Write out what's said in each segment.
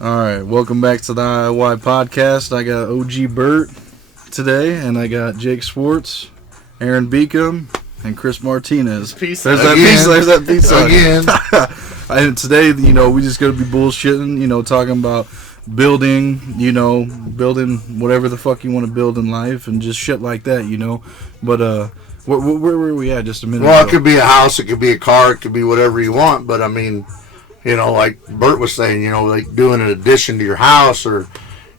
Alright, welcome back to the IY podcast. I got OG Bert today, and I got Jake Swartz, Aaron Beacom, and Chris Martinez. Peace there's out. that pizza Again. And today, we just gonna be bullshitting, talking about building whatever the fuck you want to build in life and just shit like that, But where were we at just a minute Well, ago? it could be a house, it could be a car, it could be whatever you want. But I mean, like Bert was saying, like doing an addition to your house, or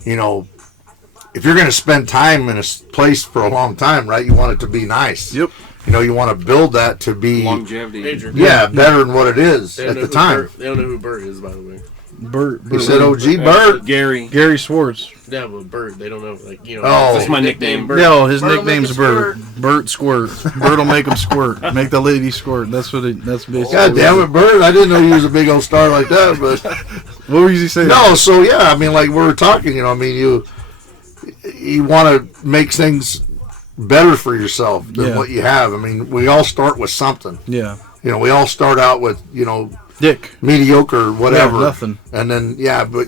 if you're going to spend time in a place for a long time, right? You want it to be nice. Yep. You want to build that to be longevity. better than what it is at the time. They don't know who Bert is, by the way. Bert. He said OG Bert. Gary Swartz. Yeah, but Bert, they don't know. Oh. That's my nickname. Bert. No, his Bert will nickname's make a Bert. Bert Squirt. Bert will make him squirt. Make the lady squirt. That's basically. God damn it, Bert! I didn't know you was a big old star like that. But What were you saying? no, so yeah, I mean, like we were talking, you want to make things better for yourself than what you have. I mean, we all start with something. Yeah. We all start out with Dick. mediocre, whatever, Yeah, nothing. and then but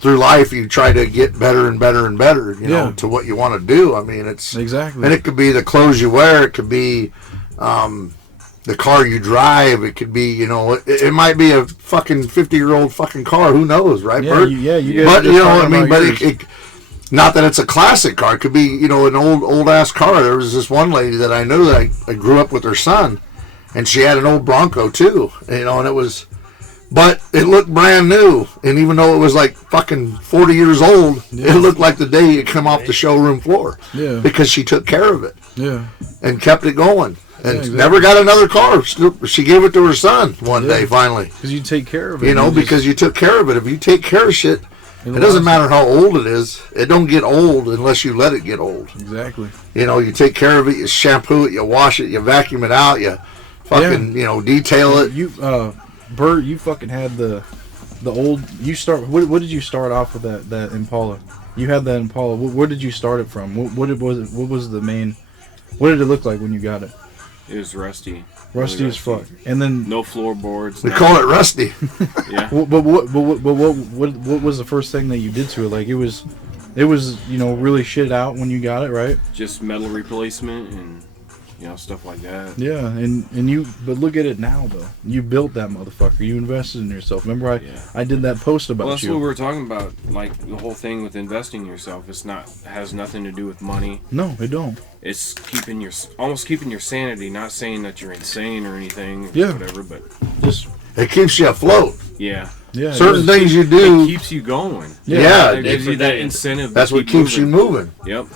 through life you try to get better and better and better, to what you want to do. I mean, it's Exactly. and it could be the clothes you wear, it could be the car you drive, it could be it might be a fucking 50-year-old fucking car. Who knows, right, Yeah, Bert? you guys But are just talking about but yours. it not that it's a classic car. It could be an old ass car. There was this one lady that I knew that I grew up with her son, and she had an old Bronco too. And it was, but it looked brand new. And even though it was like fucking 40 years old, it looked like the day it come off the showroom floor. Yeah. Because she took care of it Yeah. and kept it going, and exactly. never got another car. She gave it to her son one day finally. Because you take care of it. Because you took care of it. If you take care of shit, it doesn't matter how old it is. It don't get old unless you let it get old. Exactly. You take care of it. You shampoo it. You wash it. You vacuum it out. You fucking detail it. Bert, you fucking had the old. What did you start off with that Impala? You had that Impala. Where did you start it from? What was the main? What did it look like when you got it? It was rusty. Rusty Really as fuck. And then No floorboards. We call it rusty. Yeah. But what was the first thing that you did to it? Like it was really shit out when you got it, right? Just metal replacement and stuff like that. Yeah, but look at it now though. You built that motherfucker. You invested in yourself. Remember I did that post about Well, that's you. what we were talking about. Like the whole thing with investing in yourself. Has nothing to do with money. No, it don't. It's almost keeping your sanity. Not saying that you're insane or anything. Yeah. Whatever, but Just It keeps you afloat. yeah. Certain things you It do. keeps you going. Yeah, It gives you that incentive. That's to what keep keeps you moving. Yep.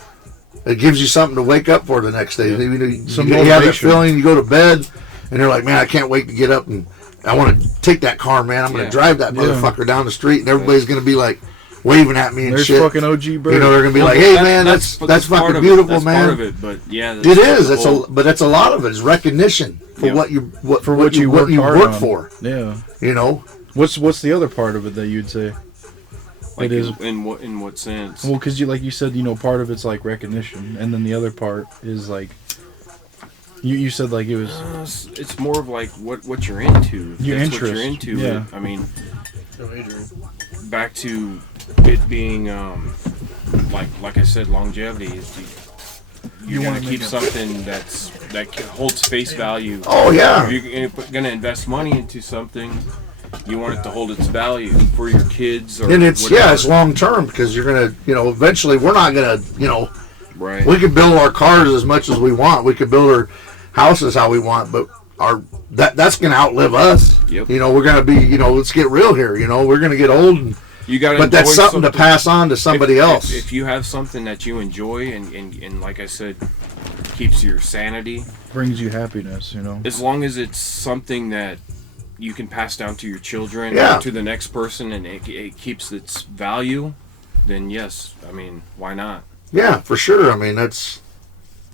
It gives you something to wake up for the next day. Yeah. You Some have that motivation. feeling. You go to bed, and you're like, man, I can't wait to get up and I want to take that car, man. I'm going to drive that motherfucker down the street, and everybody's going to be like waving at me and there's shit. fucking OG Bird. They're going to be like, hey, man, that's part fucking of beautiful, it. That's man. part of it, but yeah, It is. But that's a lot of it. Is recognition for what you work hard work on. for. Yeah. What's the other part of it that you'd say? like it is. in what sense? Well, because you said, part of it's like recognition, and then the other part is like you said like it was. It's more of like what you're into. Your That's interest. what you're into. Yeah. I mean, No, Adrian. back to it being like I said, longevity is you want to keep something that holds face value. Oh, yeah. If you're gonna invest money into something, you want it to hold its value for your kids. Or And it's whatever. it's long term, because you're gonna eventually we're not gonna right. we can build our cars as much as we want. We can build our houses how we want, but that's gonna outlive us. Yep. We're gonna be let's get real here. We're gonna get old, You got, but that's something to pass on to somebody else. If you have something that you enjoy and like I said, keeps your sanity, Brings you happiness, as long as it's something that you can pass down to your children Yeah. or to the next person and it keeps its value, then yes, I mean, why not? Yeah, for sure. I mean, that's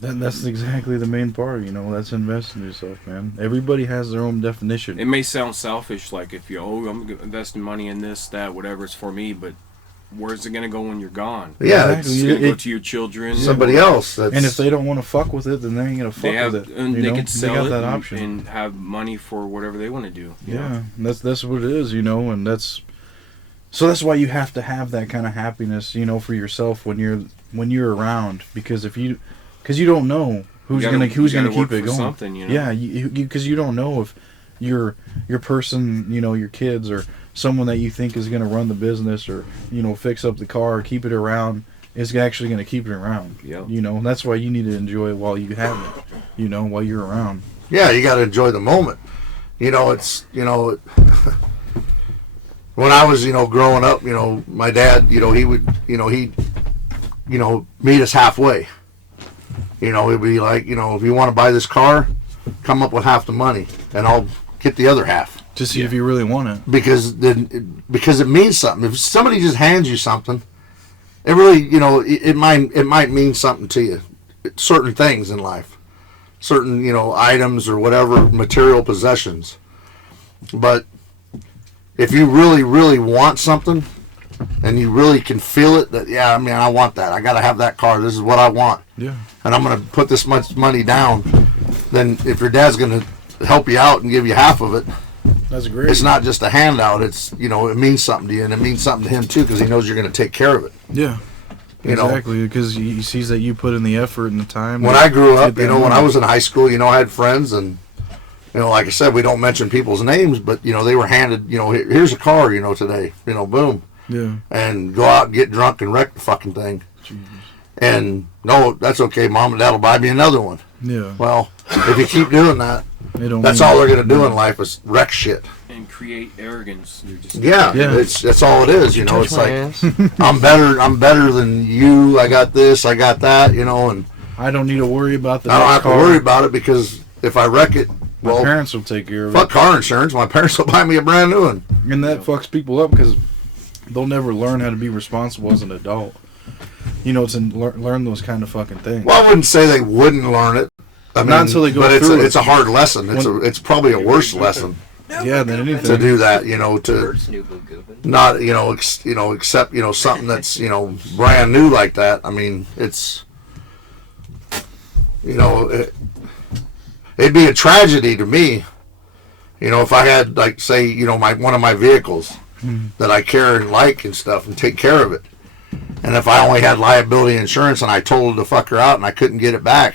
exactly the main part, That's investing in yourself, man. Everybody has their own definition. It may sound selfish, like if I'm investing money in this, that, whatever, it's for me, but where's it going to go when you're gone? yeah, Exactly. It's it's going to go to your children. somebody else. That's, And if they don't want to fuck with it, then they ain't gonna fuck They have, with it. and they could sell got it that option. and have money for whatever they want to do. you know? Yeah, that's what it is, and that's So that's why you have to have that kind of happiness, you know, for yourself when you're around, because you don't know who's gonna keep it going. Something, you know? Yeah, because you don't know if your person, you know, your kids or someone that you think is gonna run the business or, you know, fix up the car or keep it around is actually gonna keep it around. Yep. You know, that's why you need to enjoy it while you have it. You know, while you're around. Yeah, you got to enjoy the moment. You know, it's, you know, when I was, you know, growing up, you know, my dad, you know, he would, you know, he'd, you know, meet us halfway. You know, it'd be like, you know, if you want to buy this car, come up with half the money and I'll get the other half. To see if you really want it. Because it means something. If somebody just hands you something, it really, you know, it might mean something to you. Certain things in life. Certain, you know, items or whatever, material possessions. But if you really, really want something and you really can feel it, that, yeah, I mean, I want that. I got to have that car. This is what I want. Yeah. And I'm going to put this much money down. Then if your dad's going to help you out and give you half of it, that's great. it's not just a handout. It's, you know, it means something to you, and it means something to him too, because he knows you're going to take care of it. Yeah. You know? Exactly, because he sees that you put in the effort and the time. When I grew up, you know, when I was in high school, you know, I had friends, and, you know, like I said, we don't mention people's names, but, you know, they were handed, you know, here's a car, you know, today, you know, boom. Yeah. And go out and get drunk and wreck the fucking thing. Jesus. And, no, that's okay, Mom and Dad will buy me another one. Yeah. Well, if you keep doing that, that's mean all they're going to do in life is wreck shit. And create arrogance. You're just Yeah. That's all it is, you know. It's like, I'm better than you. I got this, I got that, you know, and I don't need to worry about the I don't next have car. to worry about it, because if I wreck it, My well, parents will take care of fuck it. car insurance. My parents will buy me a brand new one. And that fucks people up because they'll never learn how to be responsible as an adult. You know, to learn those kind of fucking things. Well, I wouldn't say they wouldn't learn it. I mean, Not until they go but through it. it's a hard lesson. It's probably a worse lesson Yeah, than anything. to do that. You know, to not, you know, accept, you know, something that's, you know, brand new like that. I mean, it's, you know, it'd be a tragedy to me, you know, if I had, like, say, you know, one of my vehicles that I care and like and stuff and take care of it, and if I only had liability insurance and I totaled the fucker out and I couldn't get it back,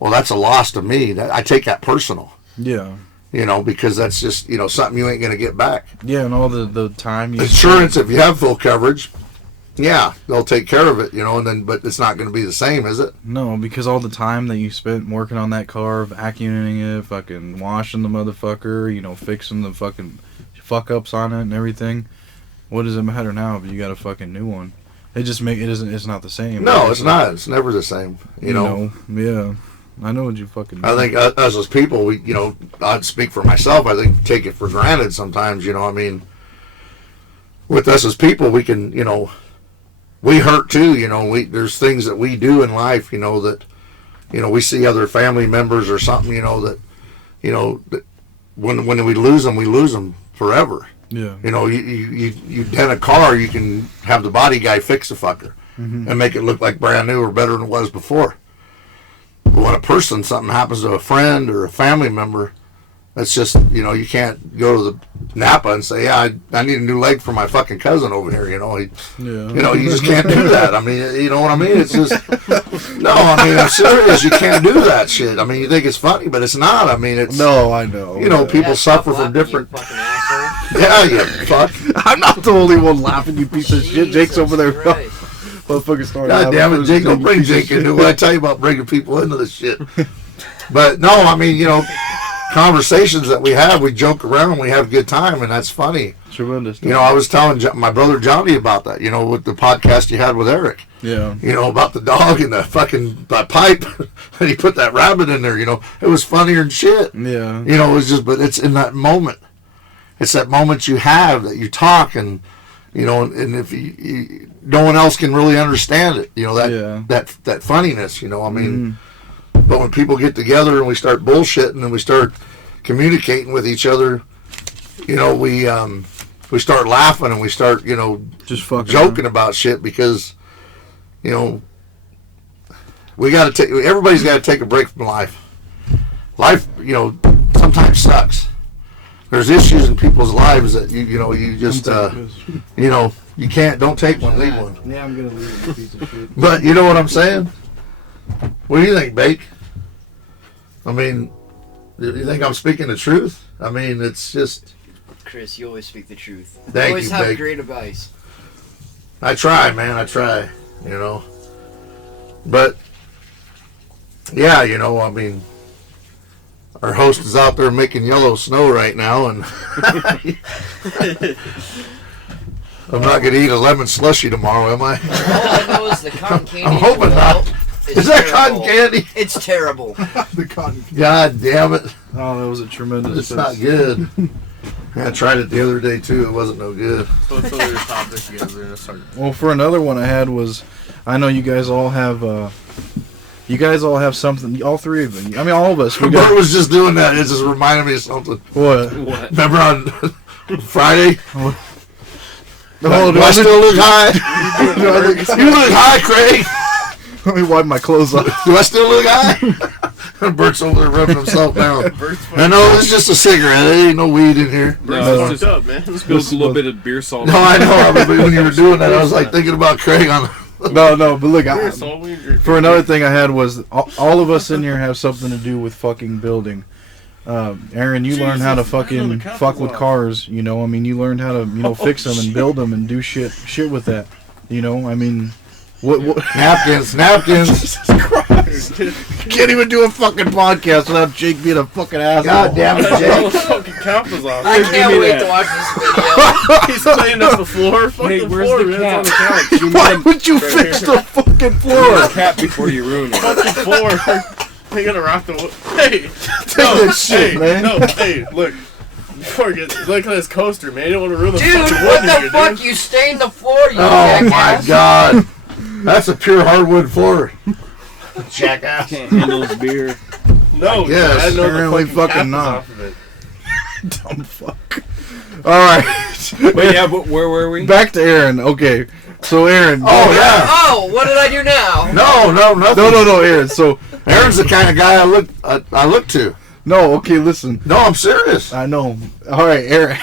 well, that's a loss to me. I take that personal. Yeah. You know, because that's just, you know, something you ain't going to get back. Yeah, and all the time you Insurance, if you have full coverage, yeah, they'll take care of it, you know, and then, but it's not going to be the same, is it? No, because all the time that you spent working on that car, vacuuming it, fucking washing the motherfucker, you know, fixing the fucking fuck ups on it and everything. What does it matter now if you got a fucking new one? It's not the same. No, it's not. It's never the same, you know. Yeah. I know what you fucking I think us as people, we, you know, I'd speak for myself, I think take it for granted sometimes, you know. I mean, with us as people, we can, you know, we hurt too, you know. There's things that we do in life, you know, that, you know, we see other family members or something, you know, that, you know, that when we lose them forever. Yeah. You know, you dent a car, you can have the body guy fix the fucker and make it look like brand new or better than it was before. But when a person, something happens to a friend or a family member, that's just, you know, you can't go to the Napa and say, yeah, I need a new leg for my fucking cousin over here, you know. You know, you just can't do that. I mean, you know what I mean? It's just, no, I mean, I'm serious. You can't do that shit. I mean, you think it's funny, but it's not. I mean, it's, No, I know. you know, people suffer from different, yeah, you fuck. I'm not the only one laughing, you piece of shit. Jake's over there. Right. Motherfucker started God damn it, laughing. Jake, don't bring Jake into what I tell you about bringing people into this shit. But no, I mean, you know, conversations that we have, we joke around, we have a good time, and that's funny. Tremendous. You know, I was telling my brother Johnny about that, you know, with the podcast you had with Eric. Yeah. You know, about the dog and the fucking pipe, and he put that rabbit in there, you know. It was funnier than shit. Yeah. You know, it was just, but it's in that moment. It's that moment you have that you talk, and, you know, and if you no one else can really understand it, you know, that funniness, you know, I mean, but when people get together and we start bullshitting and we start communicating with each other, you know, we start laughing and we start, you know, Just fucking joking about shit, because, you know, everybody's got to take a break from life. Life, you know, sometimes sucks. there's issues in people's lives that you just you can't. Don't take one, leave one. Yeah, I'm gonna leave it, you piece of shit. But you know what I'm saying? What do you think, Bake? I mean, do you think I'm speaking the truth? I mean, it's just. Chris, you always speak the truth. Thank you always you, have Bake. great advice. I try, man. I try. But yeah, I mean, our host is out there making yellow snow right now, and I'm not gonna eat a lemon slushy tomorrow, am I? All I know is the cotton candy. I'm hoping not. Is that cotton candy? It's terrible. The cotton. God damn it! Oh, that was a tremendous. It's not good. I tried it the other day too. It wasn't no good. So what's your topic you guys are gonna start? Well, for another one I had was, I know you guys all have. You guys all have something. All three of them. I mean, all of us. We Bert got was just doing that. It just reminded me of something. what? What? Remember on Friday? Oh, Do I still look high? You look high, Craig. Let me wipe my clothes off. Do I still look high? Bert's over there rubbing himself down. Bert's I know it's just a cigarette. There ain't no weed in here. No, fucked it's just up, man. spilled a little bit of beer salt. No, I know. But when you were doing that, I was like thinking about Craig on. No, but look, That's all we drink. for another thing I had was all of us in here have something to do with fucking building. Aaron, you learned how to Jesus, I know fucking the cup fuck is with off. cars. I mean, you learned how to fix them and build them and do shit with that. I mean, what Napkins. Jesus Christ! Can't even do a fucking podcast without Jake being a fucking asshole. God damn it, The Jake. fucking cap is off. I can't me wait that. to watch this video. He's cleaning up the floor. Fuck Hey, the where's floor, the man. cap? It's on the couch. Why would you fix the fucking floor? Cap before you ruin it. Fucking floor. They gotta rock the. Hey, Take that shit, hey, man. No, hey, look. Before you get, look at this coaster, man. You don't want to ruin the Dude, fucking what wood the here, fuck? dude. You stained the floor, you Oh my jackass. God. That's a pure hardwood floor. Jackass. Can't handle his beer. No, Yes, I know apparently the fucking fucking cap is not. off of it. Dumb fuck. All right. But yeah, but where were we? Back to Aaron. Okay. So Aaron. Oh yeah. Oh, what did I do now? No, nothing. No, Aaron. So Aaron's the kind of guy I look to. no. Okay, listen. No, I'm serious. I know. All right, Aaron.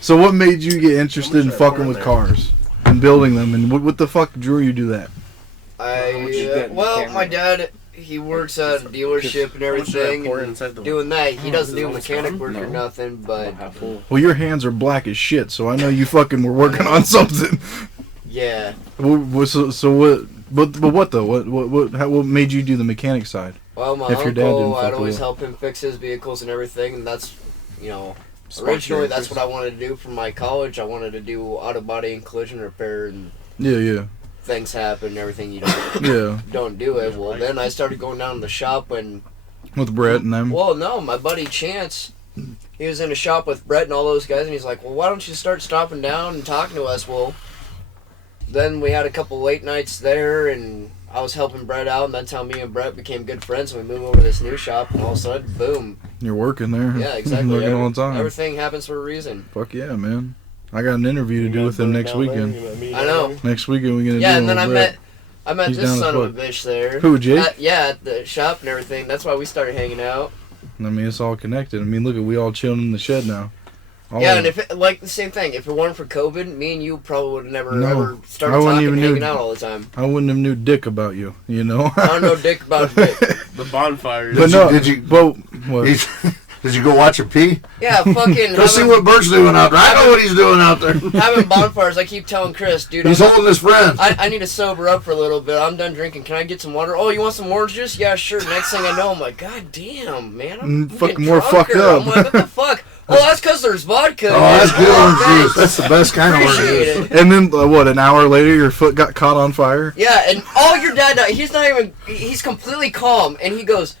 So what made you get interested in fucking with cars and building them? And what the fuck drew you to do that? What you got in the Well, camera? my dad, he works at a dealership and How much did I everything. pour and inside the- doing that, he doesn't do almost mechanic gone? work or No. nothing, but Half full. Well, your hands are black as shit, so I know you fucking were working on something. yeah. So what? But what though? What made you do the mechanic side? Well, my If your dad didn't uncle, fuck I'd with always it. help him fix his vehicles and everything, and that's, Spark originally your that's interest. what I wanted to do for my college. I wanted to do auto body and collision repair, and Yeah. things happen and everything, Yeah. don't do it. Well, then I started going down to the shop, and, With Brett and them. well, no, my buddy Chance, he was in a shop with Brett and all those guys, and he's like, well, why don't you start stopping down and talking to us? Well, then we had a couple late nights there, and I was helping Brett out, and that's how me and Brett became good friends, and we moved over to this new shop, and all of a sudden, boom. You're working there. Yeah, exactly. Working all the time. Everything happens for a reason. Fuck yeah, man. I got an interview to do with him next weekend. I know. Next weekend we're gonna Yeah, do and then one I with Brett. met He's this down son as of a bitch there. Who, Jake? At the shop and everything. That's why we started hanging out. I mean, it's all connected. I mean, look at we all chilling in the shed now. All Yeah, of and it. if it, like the same thing, if it weren't for COVID, me and you probably would have never No, ever I started wouldn't talking, even hanging knew- out all the time. I wouldn't have knew dick about you. You know. I don't know dick about dick. The bonfire. But Did no, you- did you- But what? Did you go watch him pee? Yeah, fucking Go see what Bert's doing out there. I know what he's doing out there. having bonfires. I keep telling Chris, dude, He's holding his friend. I need to sober up for a little bit. I'm done drinking. Can I get some water? Oh, you want some orange juice? Yeah, sure. Next thing I know, I'm like, God damn, man. I'm fucking getting more drunker. fucked up. I'm like, what the fuck? Oh, that's because there's vodka. Oh, that's good orange thanks. juice. That's the best kind of orange Appreciate juice. it. And then what? An hour later, your foot got caught on fire. Yeah, and all your dad, he's not even, he's completely calm, and he goes,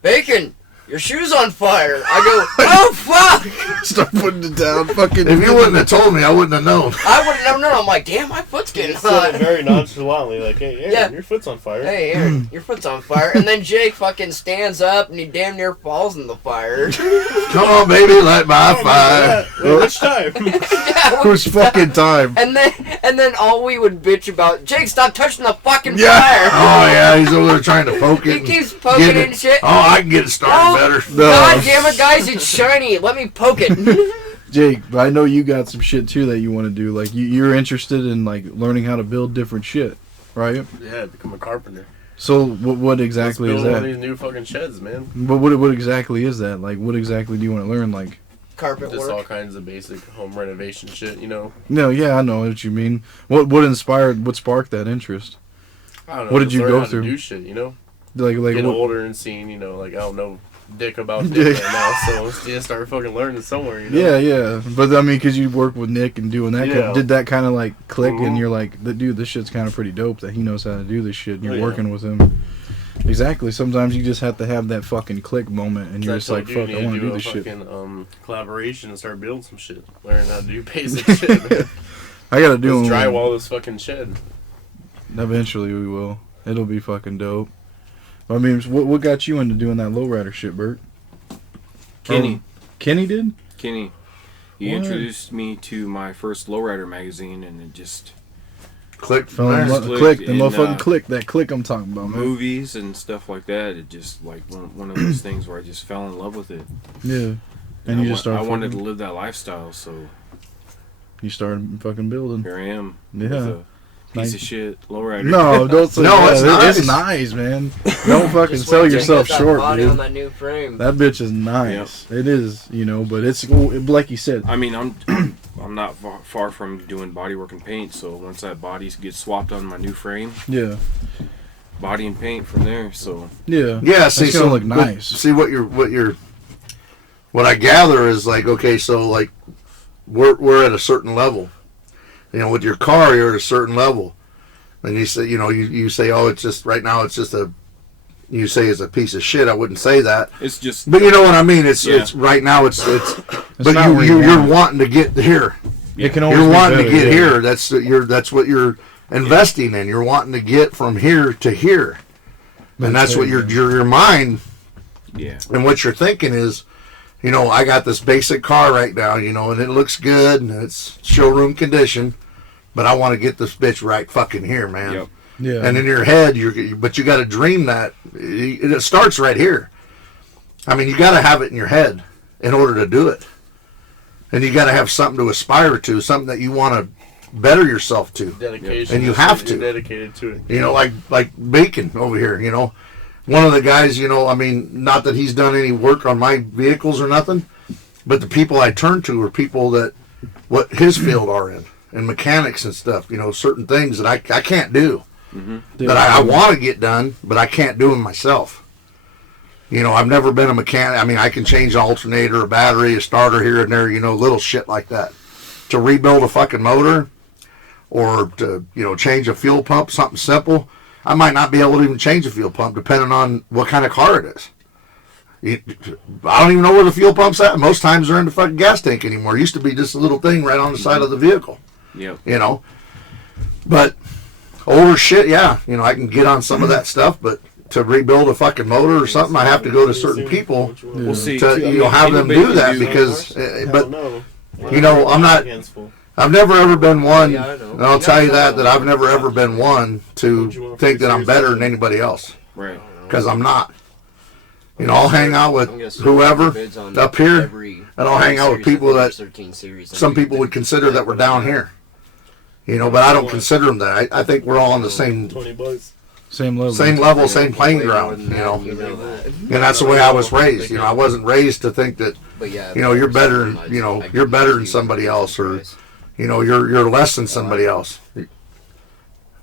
Bacon, your shoe's on fire. I go, oh, fuck. Start putting it down. Fucking. If you wouldn't have told me, I wouldn't have known. I would no. I'm like, damn, my foot's He getting said hot. it very nonchalantly, like, hey, Aaron, Yeah. your foot's on fire. Hey, Aaron, your foot's on fire. And then Jake fucking stands up and he damn near falls in the fire. Come on, baby, light my Oh my fire. God. Wait, which time? Yeah, Whose fucking time? And then all we would bitch about, Jake, stop touching the fucking Yeah. fire. Oh yeah, he's over there trying to poke it. He and keeps poking get it and shit. Oh, I can get it started better. No. God damn it, guys, it's shiny. Let me poke it. Jake, I know you got some shit too that you want to do. Like you're interested in like learning how to build different shit, right? Yeah, become a carpenter. So what exactly Let's is build one of that? these new fucking sheds, man. But what exactly is that? Like what exactly do you want to learn? Like Carpet Just all work. kinds of basic home renovation shit, you know. no, yeah, I know what you mean. What sparked that interest? I don't know. What did just you learn go how to through? do shit, you know. Like Getting what, older and seeing, you know, like I don't know dick about Dick. dick right now, so let's just start fucking learning somewhere, you know. yeah, but I mean, cause you work with Nick and doing that, Yeah. did that kind of like click, Mhm. and you're like, dude, this shit's kind of pretty dope that he knows how to do this shit, and you're Oh, yeah. working with him. Exactly. Sometimes you just have to have that fucking click moment, and you're just like, fuck, I want to do this shit. Fucking, collaboration and start building some shit. Learn how to do basic shit, man. I gotta do Let's them. drywall this fucking shed. Eventually we will. It'll be fucking dope. I mean, what got you into doing that lowrider shit, Bert? Kenny. Kenny did? Kenny. He What? introduced me to my first lowrider magazine, and it just Click. Fell in Nice. love. Click Click, the and, motherfucking uh, click. That click I'm talking about, man. movies and stuff like that. It just like one of those things where I just fell in love with it. Yeah. And you just started. I wanted to fucking- live that lifestyle, so You started fucking building. here I am. Yeah. With a piece Nice. of shit lowrider. No, don't say No, that. it's It's nice. nice, man. Don't fucking Just sell wait till you yourself get that short, body on dude. that new frame. That bitch is nice. It is, but it's like you said. I mean, I'm not far from doing body work and paint. So once that body gets swapped on my new frame, Yeah, body and paint from there. So yeah. Yeah, see, It's gonna so look nice. See what I gather is like, okay, so like we're at a certain level. You know, with your car, you're at a certain level, and you say, you say, oh, it's just right now, it's just you say it's a piece of shit. I wouldn't say that, it's just but you know what I mean. It's Yeah. it's right now. It's but not where you you're want it. wanting to get here. It can always You're be wanting to better, get yeah. here. That's what you're investing in. You're wanting to get from here to here, and that's what your mind yeah. and what you're thinking is, I got this basic car right now, and it looks good and it's showroom condition, but I want to get this bitch right fucking here, man. Yep. Yeah. And in your head, but you got to dream that it starts right here. I mean, you got to have it in your head in order to do it, and you got to have something to aspire to, something that you want to better yourself to. Dedication. And you is have what you're to. dedicated to it. Like Bacon over here, one of the guys, I mean, not that he's done any work on my vehicles or nothing, but the people I turn to are people that what his field are in, and mechanics and stuff, certain things that I can't do, that I want to get done, but I can't do them myself. I've never been a mechanic. I mean, I can change an alternator, a battery, a starter here and there, little shit like that. To rebuild a fucking motor or to, change a fuel pump, something simple, I might not be able to even change a fuel pump depending on what kind of car it is. I don't even know where the fuel pump's at. Most times they're in the fucking gas tank anymore. It used to be just a little thing right on the side of the vehicle, Yep. But older shit, yeah, I can get on some of that stuff, but to rebuild a fucking motor or something, I have to go to certain people We'll see. to, too. I mean, have them anybody do that can because, but, no. I'm not, Hands full. I've never ever been one, Yeah, I know. and I'll tell you that I've never ever been one to think that I'm better than anybody else, Right. because I'm not. I'll hang out with I'm gonna start whoever bids on up here, every and I'll hang out with series, people that 13 series, and some people would consider that we're down here. But I don't consider them that. I think we're all on the same $20. Same level. level, same playing way more ground, than that, you know that. And that's the way I was raised. I wasn't raised to think that, But yeah, you're better, you're better than somebody else, or you're less than somebody else.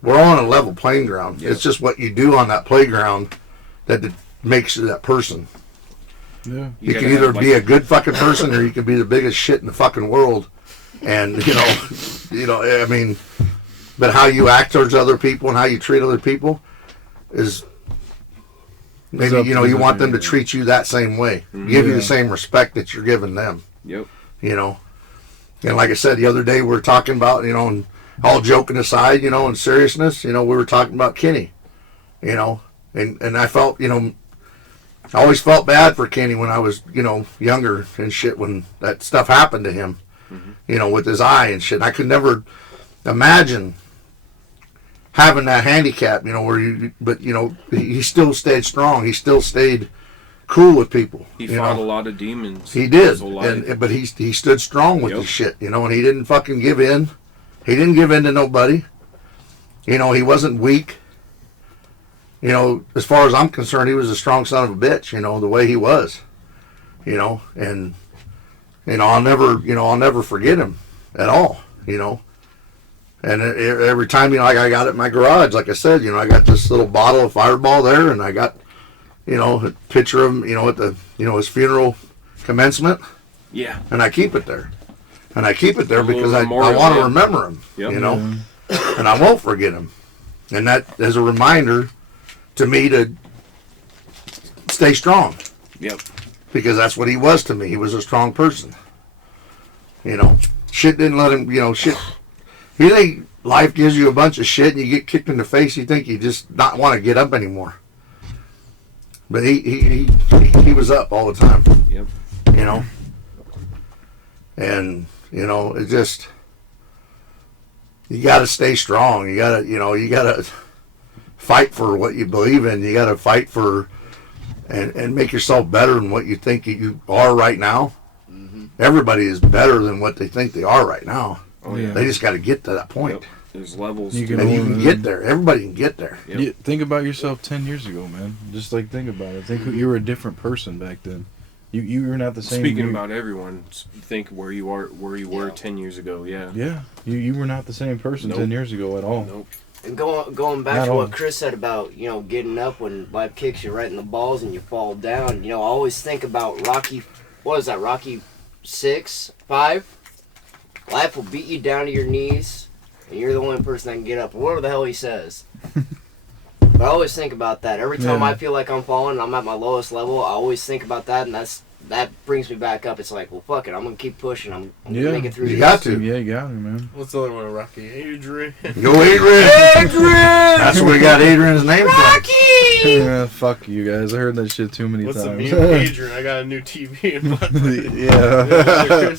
We're all on a level playing ground. It's just what you do on that playground that makes you that person. Yeah. You gotta can either have, like- be a good fucking person or you can be the biggest shit in the fucking world. And, I mean, but how you act towards other people and how you treat other people is maybe, up to you the want them to individual. treat you that same way. Give you Yeah. the same respect that you're giving them, Yep. And like I said, the other day we were talking about, you know, and all joking aside, you know, and seriousness, you know, we were talking about Kenny, you know, and I felt, you know, I always felt bad for Kenny when I was, you know, younger and shit, when that stuff happened to him, you know, with his eye and shit. And I could never imagine having that handicap, you know, but, you know, he still stayed strong. He still stayed cool with people. He fought a lot of demons. He did, his whole life. but he stood strong with his shit, you know, and he didn't fucking give in. He didn't give in to nobody. You know, he wasn't weak. You know, as far as I'm concerned, he was a strong son of a bitch, you know, the way he was. You know, and, you know, I'll never forget him at all, you know. And every time, you know, like I got it in my garage, like I said, you know, I got this little bottle of Fireball there, and I got, you know, a picture of him, you know, at the, you know, his funeral commencement. Yeah. And I keep it there. And I keep it there because I memorial, want to yeah. remember him, you know, and I won't forget him. And that is a reminder to me to stay strong. Yep. Because that's what he was to me. He was a strong person. You know, shit didn't let him, you know, shit. You think life gives you a bunch of shit and you get kicked in the face, you think you just not want to get up anymore. But he was up all the time. Yep. You know? And, you know, it just, you got to stay strong. You got to fight for what you believe in. You got to fight for, and make yourself better than what you think you are right now. Mm-hmm. Everybody is better than what they think they are right now. Oh, yeah. They just got to get to that point. Yep. There's levels. You to can And it. you can get there. Everybody can get there. Yep. You think about yourself 10 years ago, man. Just like think about it. Think you were a different person back then. You were not the same. Speaking about everyone, think where you were 10 years ago. Yeah. Yeah, you were not the same person Nope. 10 years ago at all. Nope. And going back Not to all. what Chris said about, you know, getting up when life kicks you right in the balls and you fall down. You know, I always think about Rocky, what is that, Rocky 6, 5? Life will beat you down to your knees and you're the only person that can get up. Or whatever the hell he says. But I always think about that. Every time Yeah. I feel like I'm falling and I'm at my lowest level, I always think about that, and that brings me back up. It's like, well, fuck it. I'm going to keep pushing. I'm going to make it through You this. got to. Yeah, you got it, man. What's the other one? Rocky Adrian. Go Adrian! That's where we got Adrian's name from. Yeah, fuck you guys. I heard that shit too many What's the times. meme? Adrian. I got a new TV. Yeah.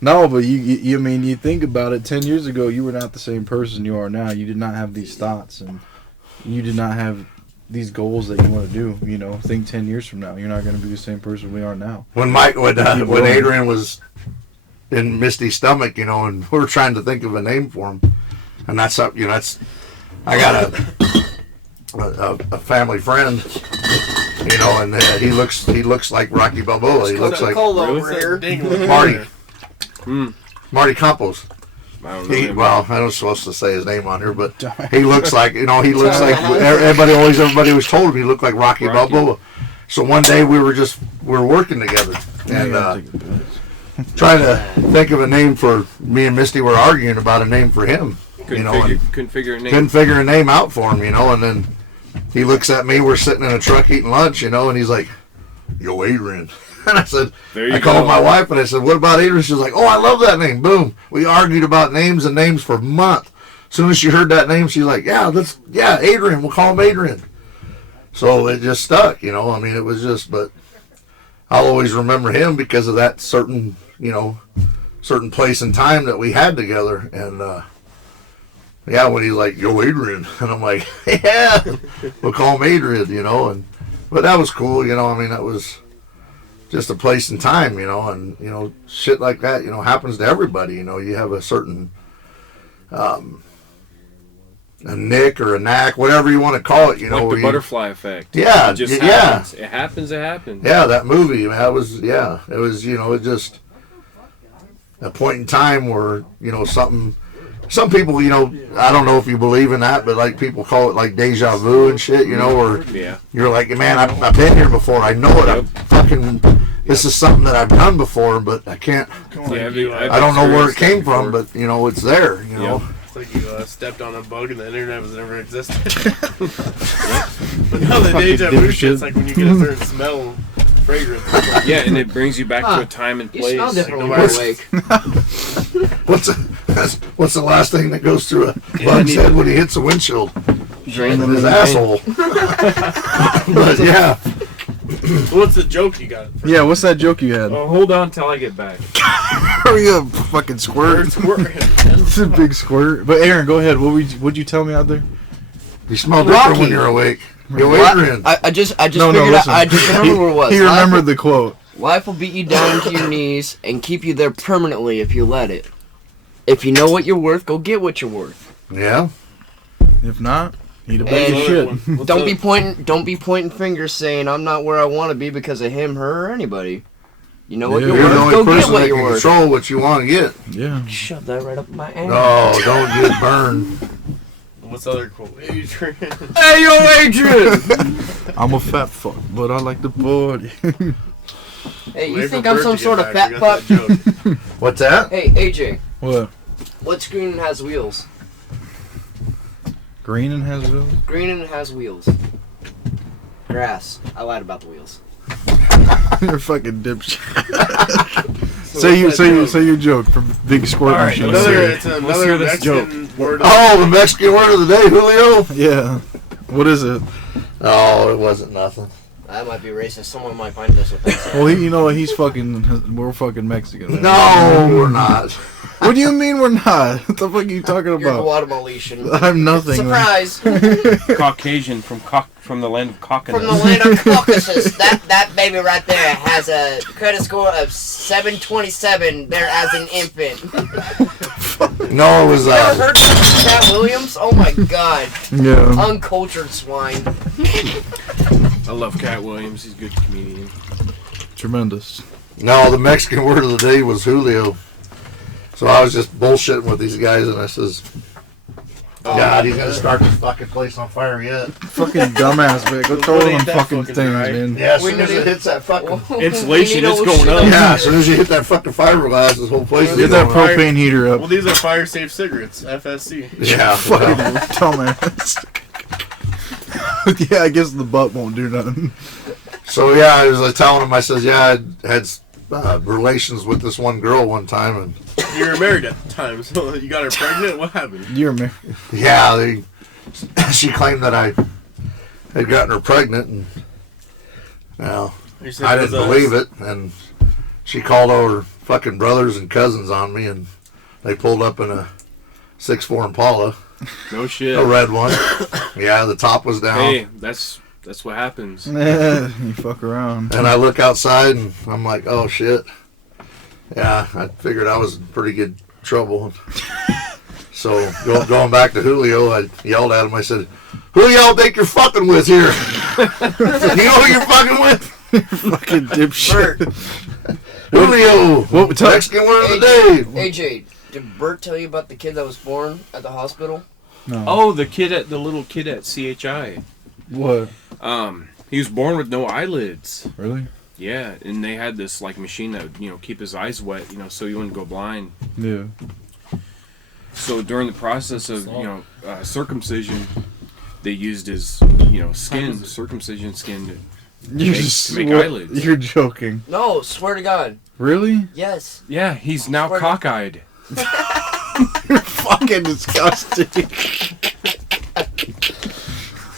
No, but you mean, you think about it, 10 years ago, you were not the same person you are now. You did not have these thoughts, and you did not have these goals that you want to do. You know, think 10 years from now, you're not going to be the same person we are now. When Adrian was in Misty's stomach, you know, and we were trying to think of a name for him, and that's up, you know, I got a family friend, you know, and he looks like Rocky Balboa. He looks like Cold over here. Marty. Marty Campos. I don't know. Well, I don't supposed to say his name on here, but he looks like, you know, everybody always told him he looked like Rocky Balboa. So one day we were working together and trying to think of a name for, me and Misty were arguing about a name for him. Couldn't figure a name. Couldn't figure a name out for him, you know, and then he looks at me, we're sitting in a truck eating lunch, you know, and he's like, "Yo, Adrian." And I said, I called my wife and I said, "What about Adrian?" She was like, "Oh, I love that name." Boom. We argued about names for a month. As soon as she heard that name, she's like, yeah, Adrian. We'll call him Adrian. So it just stuck, you know. I mean, it was just, but I'll always remember him because of that certain place and time that we had together. And, yeah, when he's like, "Yo, Adrian." And I'm like, yeah, we'll call him Adrian, you know. But that was cool, you know. I mean, that was just a place and time, you know, and, you know, shit like that, you know, happens to everybody. You know, you have a certain, a nick or a knack, whatever you want to call it, you know. Like the butterfly effect. Yeah, It just yeah. happens. It happens. Yeah, that movie, it was, you know, it just a point in time where, you know, some people, you know, I don't know if you believe in that, but like people call it like deja vu and shit, you know, or Yeah. you're like, man, I've been here before. I know it. This is something that I've done before, but I can't. I don't know where it came from, but you know, it's there. You know. It's like you stepped on a bug and the internet was never existed. But now the deja vu shit's like when you get a certain smell fragrance. Yeah, and it brings you back to a time and You place. smell different when Like, you're awake. What's the last thing that goes through a Yeah, bug's I head when he hits a windshield? Drain In them his in the asshole. But yeah, What's the joke you got? Yeah, what's that joke you had? Oh, hold on till I get back. Hurry up, fucking squirt. It's a big squirt. But Aaron, go ahead. What'd you tell me out there? you smell different Rocky. when you're awake. Yo, What? Adrian. I just No, figured out. listen. I just remembered what it was. He remembered the quote. Life will beat you down to your knees and keep you there permanently if you let it. If you know what you're worth, go get what you're worth. Yeah. If not, eat a And- bag of shit. Don't be pointing fingers saying I'm not where I want to be because of him, her, or anybody. You know what Yeah. you're You're the worth. only Go get person what that you're can worth. control what you want to get. Yeah. Shove that right up my ass. No, don't get burned. What's the other quote? Adrian. Hey, yo, Adrian! I'm a fat fuck, but I like the body. Hey, you Wait think for I'm Bert some to get sort of back. fat We got fuck? that joke. What's that? Hey, AJ, What? what screen has wheels? Green and has wheels? Green and has wheels. Grass. I lied about the wheels. You're a fucking dipshit. So say what's that joke? your joke for big squirt All right, machine. let's hear it. It's another Let's hear this Mexican word. Oh, the Mexican word of the day, Julio. Yeah. What is it? Oh, it wasn't nothing. That might be racist. Someone might find this offensive. Well, you know what? We're fucking Mexican. man. No, we're not. What do you mean we're not? What the fuck are you talking You're about? Guatemalatian. I'm nothing. man. Surprise! Caucasian from the land of Caucasus. From the land of Caucasus, that baby right there has a credit score of 727 there as an infant. No, it was You ever heard of Cat Williams? Oh my god. Yeah. Uncultured swine. I love Cat Williams. He's a good comedian. Tremendous. no. The Mexican word of the day was Julio. So I was just bullshitting with these guys, and I says, "God, he's gonna start this fucking place on fire yet." Fucking dumbass, man. Go throw What them ain't that fucking fucking things, dry? man. Yeah, as We soon as need it to- hits that fucking Insulation, We need it's to going shit up. on yeah, that. as soon as you hit that fucking fiberglass, this whole place is Get that going. propane heater Well, up. these are fire safe cigarettes, FSC. Yeah, Fucking well, dumbass. Yeah, I guess the butt won't do nothing. so yeah, I was like telling him, I says, yeah, I had relations with this one girl one time, and You were married at the time, so you got her pregnant? What happened? You're me. yeah, she claimed that I had gotten her pregnant, and well, You said I it was didn't us. believe it, and she called all her fucking brothers and cousins on me, and they pulled up in a 6'4" Impala, No shit. a red one. Yeah, the top was down. Hey, that's what happens. You fuck around. And I look outside, and I'm like, oh shit. Yeah, I figured I was in pretty good trouble. So going back to Julio, I yelled at him. I said, "Who y'all think you're fucking with here? You know who you're fucking with? Fucking dipshit. Julio, What- tell- Mexican word of the day." AJ, did Bert tell you about the kid that was born at the hospital? No. Oh, the little kid at CHI. What? He was born with no eyelids. Really? Yeah, and they had this like machine that would, keep his eyes wet, so he wouldn't go blind. Yeah. So during the process of circumcision, they used his skin, circumcision skin. You're To make eyelids. You're joking. No, swear to God. Really? Yes. Yeah, he's now Swear to- cockeyed. You're fucking disgusting.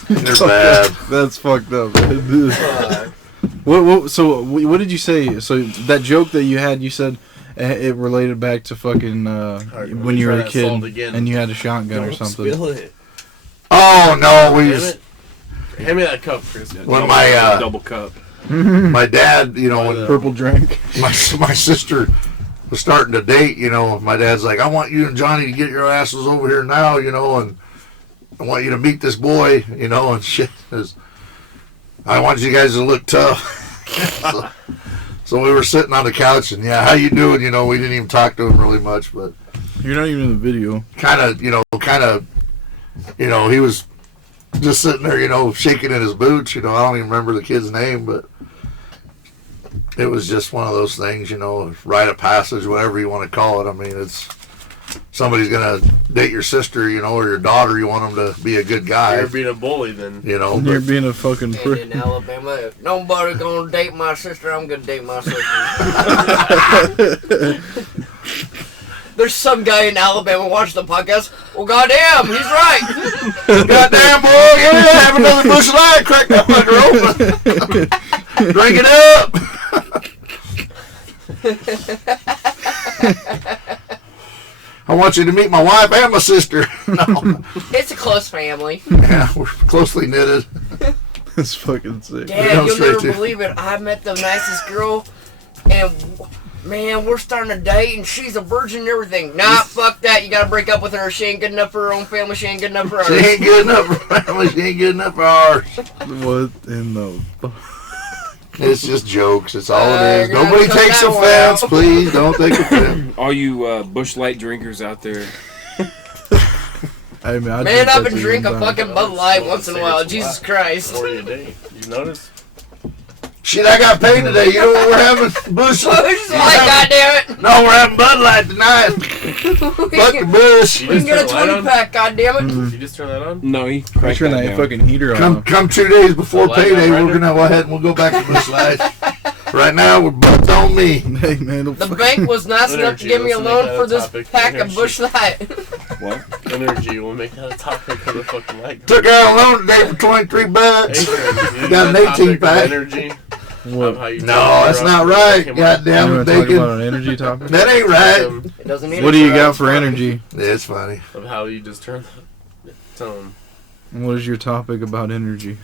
You're bad. That's fucked up, man. What did you say? So that joke that you had, you said it related back to fucking when you were a try that salt kid again. and you had a shotgun or something. Spill it. Oh no, we Damn used, it. Hand me that cup, Chris. When my, double cup. my dad, when Purple drink. my sister was starting to date, my dad's like, "I want you and Johnny to get your asses over here now, and I want you to meet this boy, and shit. I want you guys to look tough." So we were sitting on the couch, and yeah, how you doing? We didn't even talk to him really much, but You're not even in the video. kind of, he was just sitting there, shaking in his boots. I don't even remember the kid's name, but it was just one of those things, rite of passage, whatever you want to call it. I mean, somebody's gonna date your sister, you know, or your daughter, you want them to be a good guy, You're being a bully then. you know. You're But, being a fucking And prick. in Alabama, if nobody gonna date my sister, I'm gonna date my sister. There's some guy in Alabama watching the podcast. Well, goddamn, he's right. goddamn boy, yeah, have another Bush Light, crack that fucker open, drink it up. I want you to meet my wife and my sister. No, It's a close family. yeah, we're closely knitted. That's fucking sick. Dad, Go you'll straight never to- believe it. I met the nicest girl, and man, we're starting to date, and she's a virgin and everything. Nah, fuck that. You gotta break up with her. She ain't good enough for her own family. She ain't good enough for She ours. ain't good enough for family. She ain't good enough for ours. What in the fuck? It's just jokes. It's all it is. You're gonna Nobody cut takes that one offense, out. please. Don't take offense. All you Bush Light drinkers out there, I mean, I Man up that's and drink a even fucking Bud Light once in a while. Jesus Christ. Before you date. You notice? Shit, I got paid today. You know what we're having? Bush Bush Light, goddammit. No, we're having Bud Light tonight. Fuck the Bush. We can get a 20 pack, goddammit. Did you just turn that on? no, he I'm cracked turn that that down. fucking heater Come on. 2 days before Light payday, on we're right gonna go ahead and we'll go back to Bush Light. Right now, we're buds on me. Hey man, don't The fuck- bank was nice enough to Energy, give me a let's make loan that for a this topic. pack of Energy. Bush Light. What? Energy. We'll make that a topic for the fucking light. Took out a loan today for $23. Got an 18 pack. Energy. What? How you No, that's not right. You Goddamn want to talk bacon. about an energy topic? That ain't right. It doesn't need What a do you drive. got for energy? It's funny. Of how you just turned the tone. What is your topic about energy?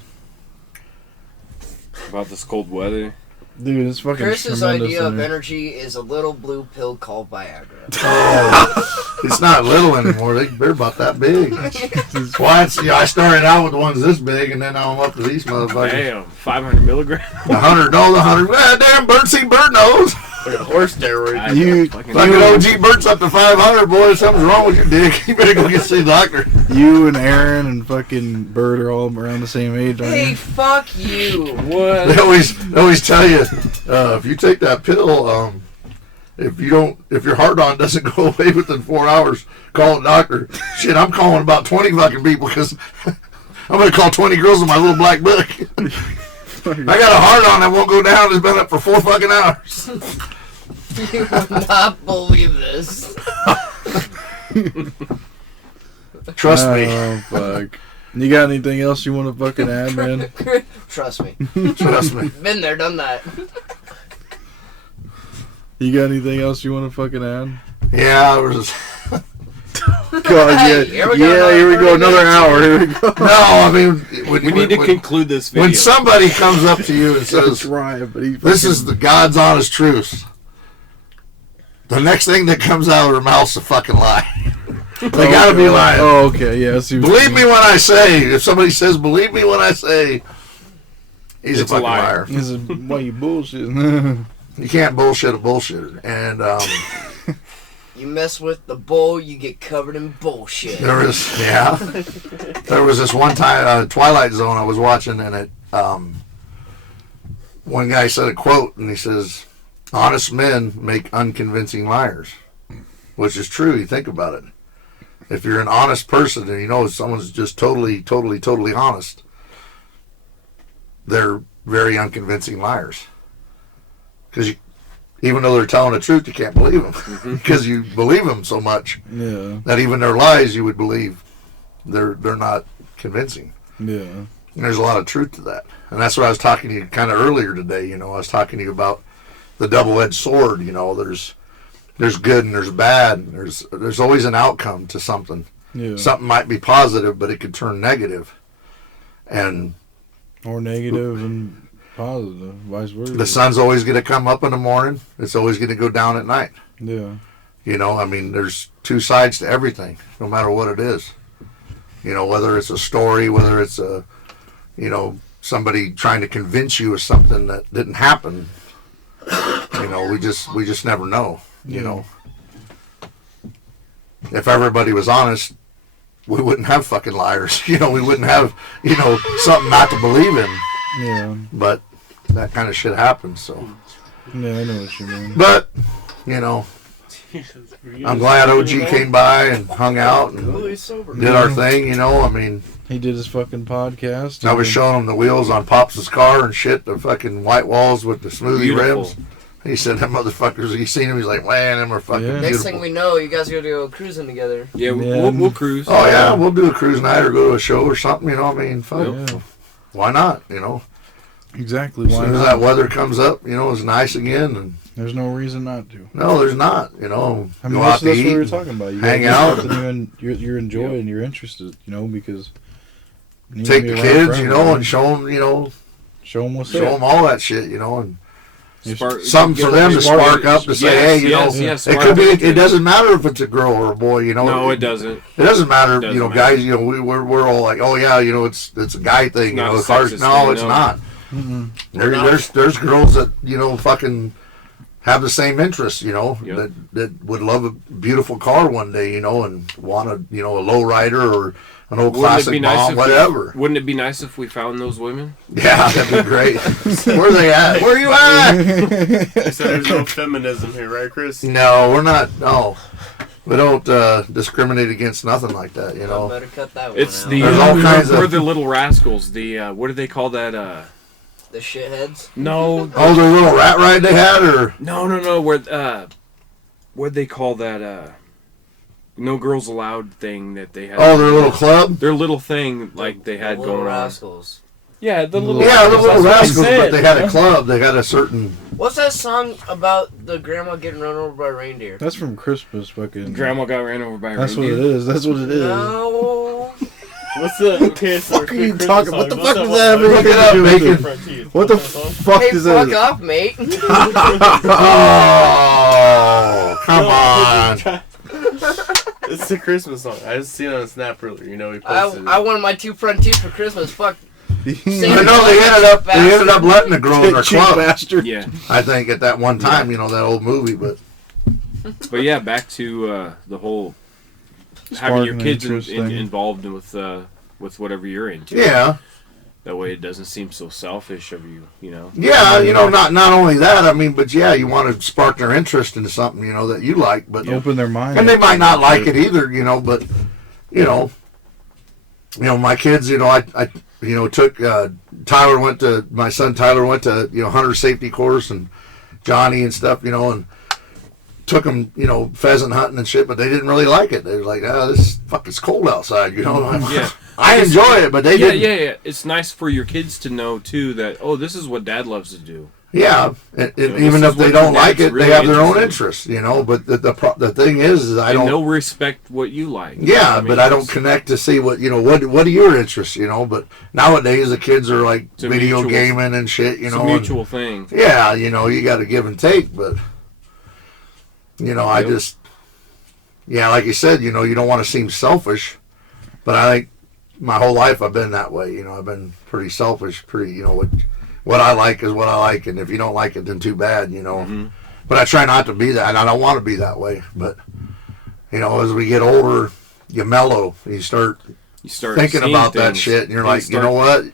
About this cold weather. Dude, it's fucking Chris's tremendous. idea of in here. energy is a little blue pill called Viagra. It's not little anymore. They're about that big. Why? I started out with the ones this big, and then I'm up to these motherfuckers. Damn, 500 milligrams. 100, no, the 100. Damn, bird see bird knows. Like a horse steroid. You- Fucking- Fucking OG Bert's up to 500, boy. Something's wrong with your dick. You better go get see the doctor. You and Aaron and fucking Bird are all around the same age, aren't Hey, you? fuck you. What? They always tell you, if you take that pill, if your heart on doesn't go away within 4 hours, call a doctor. Shit, I'm calling about 20 fucking people because I'm gonna call 20 girls in my little black book. I got a heart on that won't go down. It's been up for 4 fucking hours. You will not believe this. Trust me. Oh fuck. You got anything else you want to fucking add, man? Trust me. Trust me. Been there, done that. You got anything else you want to fucking add? Yeah, there was. God, Hey, here we go, here we go, another another hour. Here we go. No, I mean, We need to conclude this video. when somebody comes up to you and says, Try it, but he "This is fucking- the God's honest truth," the next thing that comes out of their mouth's a fucking lie. They gotta be lying. Oh, okay, yeah. I see what Believe you me when I say, if somebody says, "Believe me when I say," he's It's a a fucking liar. liar. mean. This is why you bullshitting. You can't bullshit a bullshitter. And You mess with the bull, you get covered in bullshit. there was this one time Twilight Zone I was watching, and it one guy said a quote, and he says, "Honest men make unconvincing liars," which is true. You think about it. If you're an honest person and you know someone's just totally honest, they're very unconvincing liars. Because even though they're telling the truth, you can't believe them because you believe them so much Yeah, that even their lies you would believe. They're not convincing. yeah. And there's a lot of truth to that. And that's what I was talking to you kind of earlier today. You know, I was talking to you about the double-edged sword. You know, there's good and there's bad. And there's always an outcome to something. Yeah. Something might be positive, but it could turn negative. And Or negative and positive, vice versa. the sun's always going to come up in the morning. It's always going to go down at night. Yeah. You know, I mean, there's two sides to everything, no matter what it is. You know, whether it's a story, whether it's somebody trying to convince you of something that didn't happen. You know, we just never know. You know, if everybody was honest, we wouldn't have fucking liars. You know, we wouldn't have something not to believe in. Yeah. But that kind of shit happens. So, Yeah, I know what you mean. but you know, I'm glad OG came by and hung out and Oh, he's sober. did our thing, you know. I mean, He did his fucking podcast. I was showing him the wheels on Pops' car and shit, the fucking white walls with the smoothie Beautiful. rims. He said, them motherfuckers, he seen him, he's like, man, them are fucking Yeah. Next beautiful. thing we know, you guys are going to go cruising together. Yeah, Yeah. we'll cruise. Oh, yeah, we'll do a cruise night or go to a show or something, you know. I mean, fuck, Yeah. why not, you know? Exactly. As Why soon as not? that weather comes up, you know, it's nice again. And There's no reason not to. no, there's not, you know. I mean, go out that's to what we were eat. talking about. You hang gotta out. do something you're enjoying, you're interested, you know, because you need to Take be the around kids, friends, you know, man. and show them, you know, show them what's show up. them all that shit, you know, and Spark- something get for them to spark- spark up to say, Yes, hey, you know, yes, yes, it spark could be. It interest. doesn't matter if it's a girl or a boy, you know. No, it doesn't. It doesn't matter, Doesn't you know, matter. guys. You know, we're all like, oh yeah, you know, it's a guy thing, you not know. a As far as, sexist no, thing, it's no. not. There's girls that you know fucking have the same interests, you know, Yep. that would love a beautiful car one day, you know, and want a you know a low rider or an old Wouldn't it be classic nice bomb, if whatever. Wouldn't it be nice if we found those women? Yeah, that'd be great. Where are they at? Where are you at? You said there's no feminism here, right, Chris? No, we're not. No, we don't discriminate against nothing like that, you I know. better cut that one It's out. the There's all kinds we're of- the little rascals. The what do they call that? The shitheads. No, Oh, the little rat ride they had, or no. What'd they call that? No girls allowed thing that they had. oh, their little club. Their little thing like they had The Little going Rascals. on. Yeah, the little Yeah, the little that's what I rascals, said. but they had a club. They had a certain. What's that song about the grandma getting run over by reindeer? That's from Christmas, fucking. Grandma got ran over by a That's what reindeer. it is. That's what it is. No. What's the okay? So Fuck are you Christmas talking- song. what the What's fuck does one? that have Look it up, anything to do with bacon. it? Front teeth. What the What's that song? fuck Hey, is fuck that? off, mate. Oh, come on! It's the Christmas song. I just seen it on Snap earlier. You know, he I posted wanted my 2 front teeth for Christmas. Fuck. I know they ended up letting the girl in their Cheap club. bastard. Yeah, I think at that one time, you know, that old movie, but but yeah, back to the whole having your Sparking kids interest thing. involved with whatever you're into. yeah, That way, it doesn't seem so selfish of you. You know. yeah, you know, not only that, I mean, but yeah, you want to spark their interest into something, you know, that you like, but Open their mind. and they might not like it either, you know, but you know, my kids, you know, I you know, took my son Tyler went to, you know, hunter safety course, and Johnny and stuff, you know, and took them, you know, pheasant hunting and shit, but they didn't really like it. They were like, this it's cold outside, you know. Yeah. I enjoy it, but they Yeah, didn't. yeah. It's nice for your kids to know too that this is what Dad loves to do. Yeah, and this even is if they what don't your like dad's it, they have their own really interests, you know. But the thing is I And don't. they'll respect what you like. Yeah, but I don't it's- connect to see what, you know, what are your interests, you know. But nowadays the kids are like It's a video mutual- gaming and shit, you It's know. a and- mutual thing. yeah, you know, you got to give and take, but you know, I Yep. just, yeah, like you said, you know, you don't want to seem selfish, but I think my whole life I've been that way. You know, I've been pretty selfish, you know, what I like is what I like, and if you don't like it, then too bad, you know. Mm-hmm. But I try not to be that, and I don't want to be that way. But you know, as we get older, you mellow, you start You start thinking seeing about that things. shit, and you're Things like, you know what?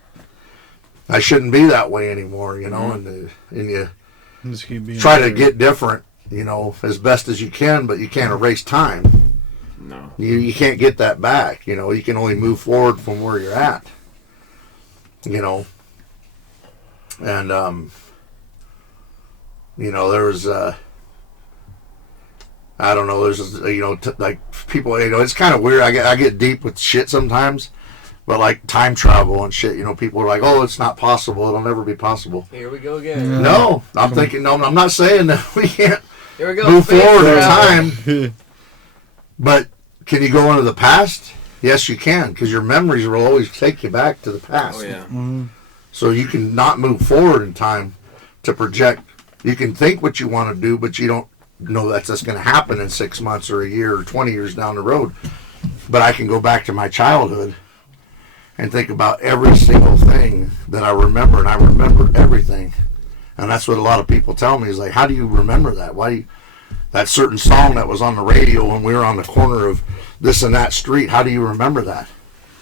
I shouldn't be that way anymore, you know, and you Just keep being try to there. get different, you know, as best as you can, but you can't erase time. No. You can't get that back, you know. You can only move forward from where you're at, you know. And you know, there's I don't know, there's you know, like people, you know, it's kind of weird. I get deep with shit sometimes, but like time travel and shit, you know, people are like, oh, it's not possible, it'll never be possible. Here we go again. No, I'm thinking, no, I'm not saying that we can't Here we go. move space forward in travel. time, but can you go into the past? Yes, you can, because your memories will always take you back to the past. Oh yeah. So you can not move forward in time to project. You can think what you want to do, but you don't know that's going to happen in 6 months or a year or 20 years down the road. But I can go back to my childhood and think about every single thing that I remember, and I remember everything. And that's what a lot of people tell me is like, how do you remember that? Why do you, that certain song that was on the radio when we were on the corner of this and that street, how do you remember that?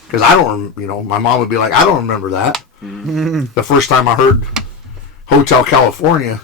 Because I don't, you know, my mom would be like, I don't remember that. The first time I heard Hotel California,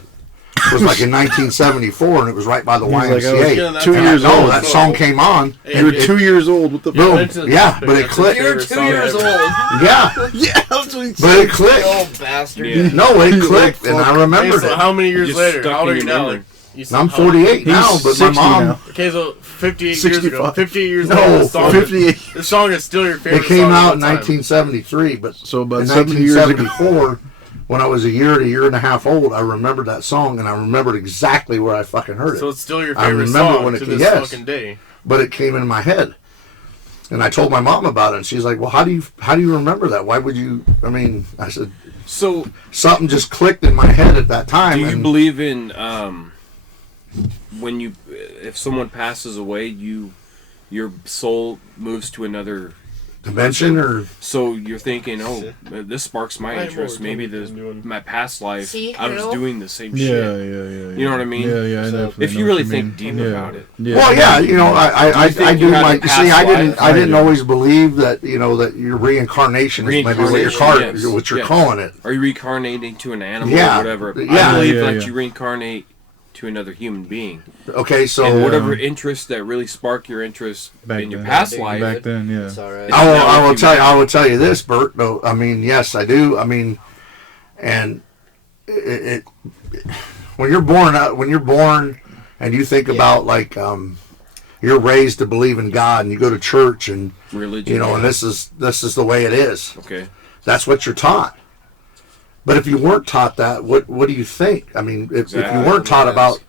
was like in 1974, and it was right by the He was like, I YMCA. was 2 And years no, old. that song came on. You were 2 years old. What the Boom. fuck? Boom. Yeah, but it clicked. You're 2 years old. Yeah, Yeah, that's what he but it clicked. You old bastard. Yeah. No, it clicked, and I Hey, remembered so it. how many years Just later? stuck How old in are you your now? memory. Like, you said I'm how- 48 now, He's but my 60 mom. now. Okay, so 58 years ago. 65. 58 years No, ago. The song, 58. the song is still your favorite It came song out of in all time. 1973, but So about in 70 years ago. 1974, when I was a year and a half old, I remembered that song, and I remembered exactly where I fucking heard it. So it's still your I favorite remember song when it to came- this yes. fucking day. But it came in my head, and I told my mom about it, and she's like, "Well, how do you remember that? Why would you?" I mean, I said So, something just clicked in my head at that time. do you and believe in when if someone passes away, your soul moves to another? dimension or So you're thinking, oh, this sparks my Right, interest. what Maybe we're doing. my past life, See, I was Harold? doing the same Yeah, shit. yeah. You know what I mean? Yeah, I So, definitely If know you what really mean. think deep Yeah. about it. Yeah. well, yeah, you know, I think do you had my a past see. I didn't life? always believe that that your reincarnation is maybe what you're Reincarnation, yes, what you're yes. calling it. Are you reincarnating to an animal Yeah, or whatever? yeah. I believe Yeah, that yeah. you reincarnate to another human being. Okay, so And whatever interests that really spark your interest Back in your then. past Yeah, life. Back then, yeah. It's alright. I will tell you this, Bert. No, I mean, yes, I do. I mean, and it when you're born and you think about like you're raised to believe in God and you go to church and Religion. and this is the way it is. Okay. That's what you're taught. But if you weren't taught that, what do you think? I mean, if you Exactly. weren't taught about,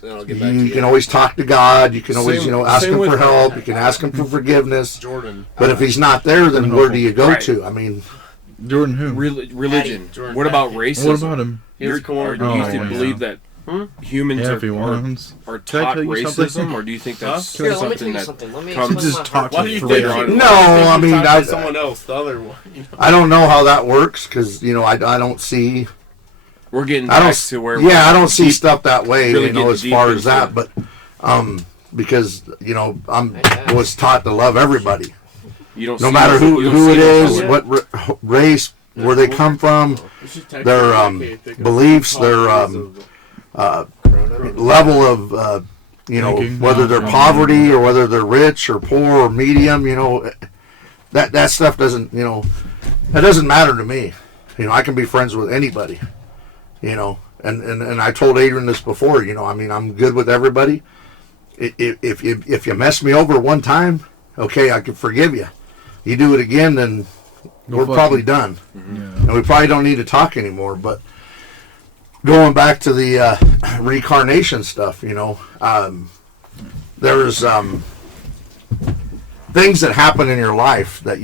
Then I'll get back to you can always talk to God. You can always, Same- ask same him for with- help. You can ask him for forgiveness. Jordan. But if he's not there, then where do you go Right. to? I mean, Jordan who? Religion. Jordan What about Patty. racism? What about him? He was Or corn. do you Oh, yeah. believe that humans Yeah, if he are wants. are Can I taught tell you racism, something? or do you think that's Here, let me tell something you that something. Let me comes explain Just my talk Why to do you for think? later on. No, why do you think I you mean, talked I- to someone else. The other one. I don't know how that works because I don't see. we're getting I back don't. to where Yeah, I don't see stuff that way. really as getting far deep as that, into but because I was taught to love everybody, you don't no see matter you who don't it see is, color. what race, where they come from, their beliefs, their level of Thinking. whether they're poverty or whether they're rich or poor or medium. That stuff doesn't that doesn't matter to me. I can be friends with anybody. And I told Adrian this before. I mean, I'm good with everybody. If you mess me over one time, okay, I can forgive you. You do it again, then we're fuck probably you. done, Yeah. and we probably don't need to talk anymore. But going back to the reincarnation stuff, there's things that happen in your life that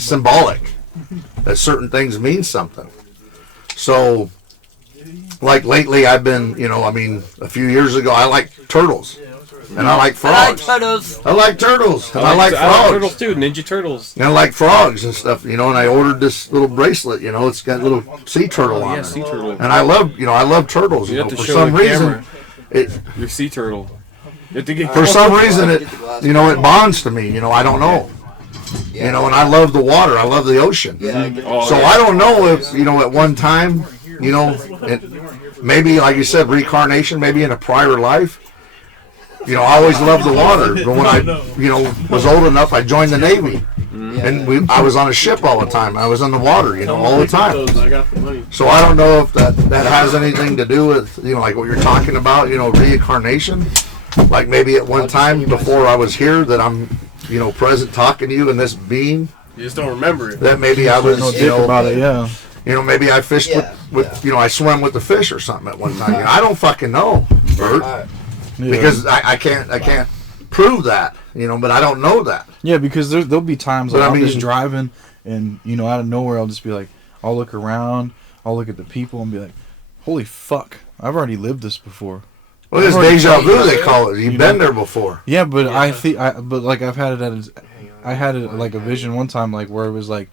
symbolic that certain things mean something. So, like lately, I've been, a few years ago, I like turtles, and I like frogs. I like turtles, and I like Turtles frogs, too, Ninja Turtles. and I like frogs and stuff, and I ordered this little bracelet, it's got a little sea turtle on Yeah, it, sea turtle. and I love turtles. You have to For show some the reason, camera your sea turtle. You have to get for some reason, it bonds to me. I don't know. And I love the water. I love the ocean. Yeah, Oh, So yeah. I don't know if at one time, it, maybe like you said, reincarnation, maybe in a prior life. I always loved the water. But when I was old enough, I joined the Navy, and I was on a ship all the time. I was in the water, all the time. I got the money. So I don't know if that has anything to do with like what you're talking about, reincarnation. Like maybe at one time before I was here that I'm present talking to you in this being. You just don't remember it. That maybe I was No dick about it, yeah. maybe I fished with I swam with the fish or something at one time. I don't fucking know, Bert, Alright. Yeah. because I can't prove that, but I don't know that. Yeah, because there'll be times But like I I'm just mean- driving and out of nowhere I'll just be like, I'll look around, I'll look at the people and be like, holy fuck, I've already lived this before. Well, it's I've already deja told vu you. they call it. You've You been know? there before. Yeah, but I've had it I had it like a vision one time like where it was like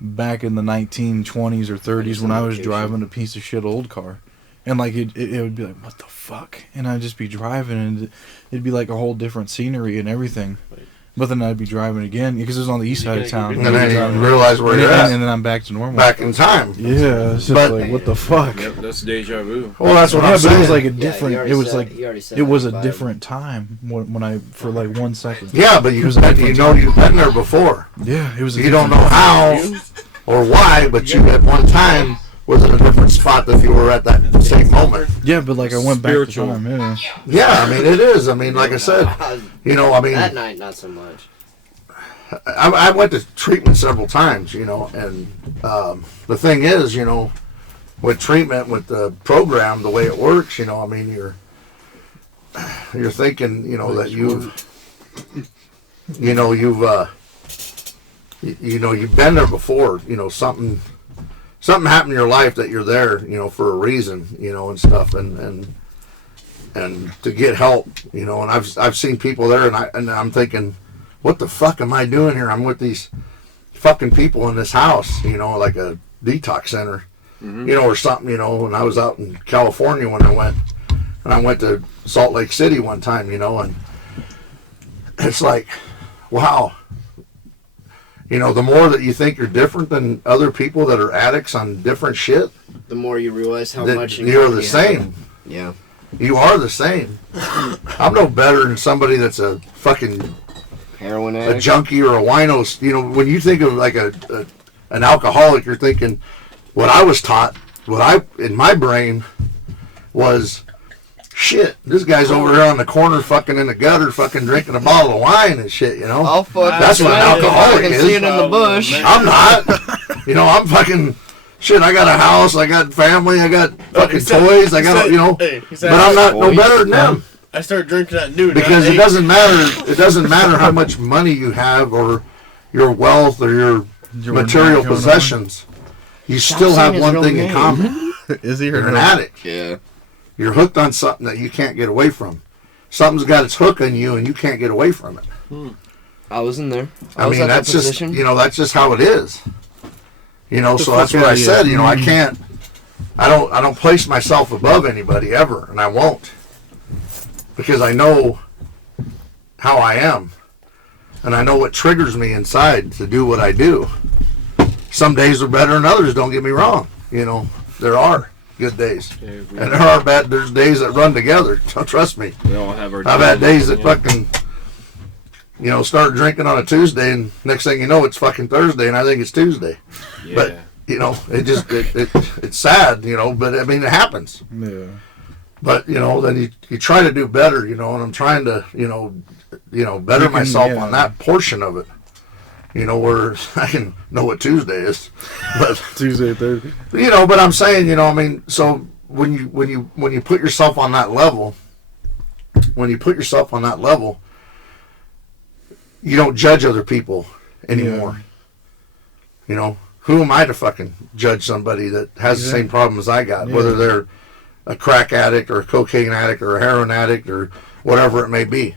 back in the 1920s or 30s when I was driving a piece of shit old car. And like it would be like, what the fuck? And I'd just be driving and it'd be like a whole different scenery and everything. But then I'd be driving again because it was on the east side of town. And then you realize where and you're then, at. and then I'm back to normal. Back in time. Yeah, it's just But- like, what the fuck? Yep, that's deja vu. Well, that's what Yeah, I'm but it saying. was like a Yeah, different. you already it was said- like you already said it was that a vibe. different time when I for like 1 second. Yeah, but you It was a different know you've been there before. Yeah, it was. A You don't know different- how or why, but you at one time was in a different spot than you were at that same moment. Yeah, but like I went back to Spiritual. time. Yeah. Yeah, I mean it is. I mean, like I said, you know, I mean, That night, not so much. I went to treatment several times, you know, and the thing is, you know, with treatment, with the program, the way it works, you know, I mean, you're thinking, you know, that you've been there before, you know, something happened in your life that you're there, you know, for a reason, you know, and stuff, and to get help, you know, and I've seen people there, and I'm thinking, what the fuck am I doing here? I'm with these fucking people in this house, you know, like a detox center, you know, or something, you know. And I was out in California when I went to Salt Lake City one time, you know, and it's like, wow, you know, the more that you think you're different than other people that are addicts on different shit, The more you realize how that much in you're common the you have. same. Yeah. You are the same. I'm no better than somebody that's a fucking Heroin a addict. junkie or a wino. You know, when you think of like an alcoholic, you're thinking what I was taught, in my brain was, shit, this guy's over here on the corner fucking in the gutter fucking drinking a bottle of wine and shit, you know. I'll fuck That's what an alcoholic I can is. see it in the bush. I'm not. You know, I'm fucking shit, I got a house, I got family, I got fucking toys, I got, you know, but I'm not no better than them. I started drinking at noon. Because not it 8. doesn't matter. It doesn't matter how much money you have or your wealth or your material going on. possessions. You still have saying his one real thing in name. common. Is he You're an addict. Yeah. You're hooked on something that you can't get away from. Something's got its hook on you and you can't get away from it. I was in there. I was mean, at that that's just, position. you know, that's just how it is. You know, so that's fuck what I outta here. said. You know, I can't. I don't place myself above anybody ever, and I won't. Because I know how I am. And I know what triggers me inside to do what I do. Some days are better than others, don't get me wrong. You know, there are good days. Yeah, And there's days that run together. Trust me. we all have our. I've had days that yeah. fucking, you know, start drinking on a Tuesday and next thing you know it's fucking Thursday and I think it's Tuesday. Yeah. But, you know, it's sad, you know, but I mean, it happens. Yeah. But, you know, then you try to do better, you know, and I'm trying to, you know, better You can, myself yeah. on that portion of it. You know, where I can know what Tuesday is. But, Tuesday, Thursday. you know, but I'm saying, you know, I mean, so when you put yourself on that level, you don't judge other people anymore. You know, who am I to fucking judge somebody that has the same problem as I got, whether they're a crack addict or a cocaine addict or a heroin addict or whatever it may be.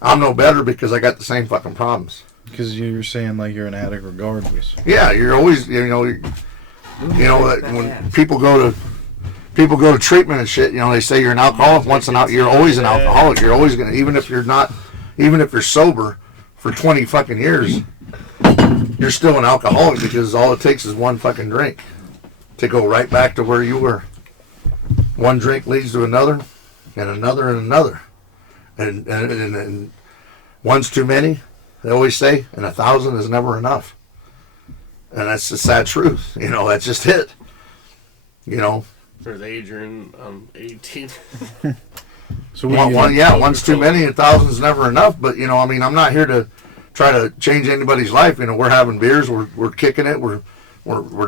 I'm no better because I got the same fucking problems. Because you're saying like you're an addict regardless. Yeah, you're always, you know, that when people go to treatment and shit, you know, they say you're an alcoholic. You're always an alcoholic. You're always gonna, even if you're sober for 20 fucking years, you're still an alcoholic because all it takes is one fucking drink to go right back to where you were. One drink leads to another, and another, and another, and one's too many. They always say, and 1,000 is never enough. And that's the sad truth. You know, that's just it. You know, There's Adrian, 18. So what do you, one's too many, and 1,000's never enough. But, you know, I mean, I'm not here to try to change anybody's life. You know, we're having beers, we're kicking it, we're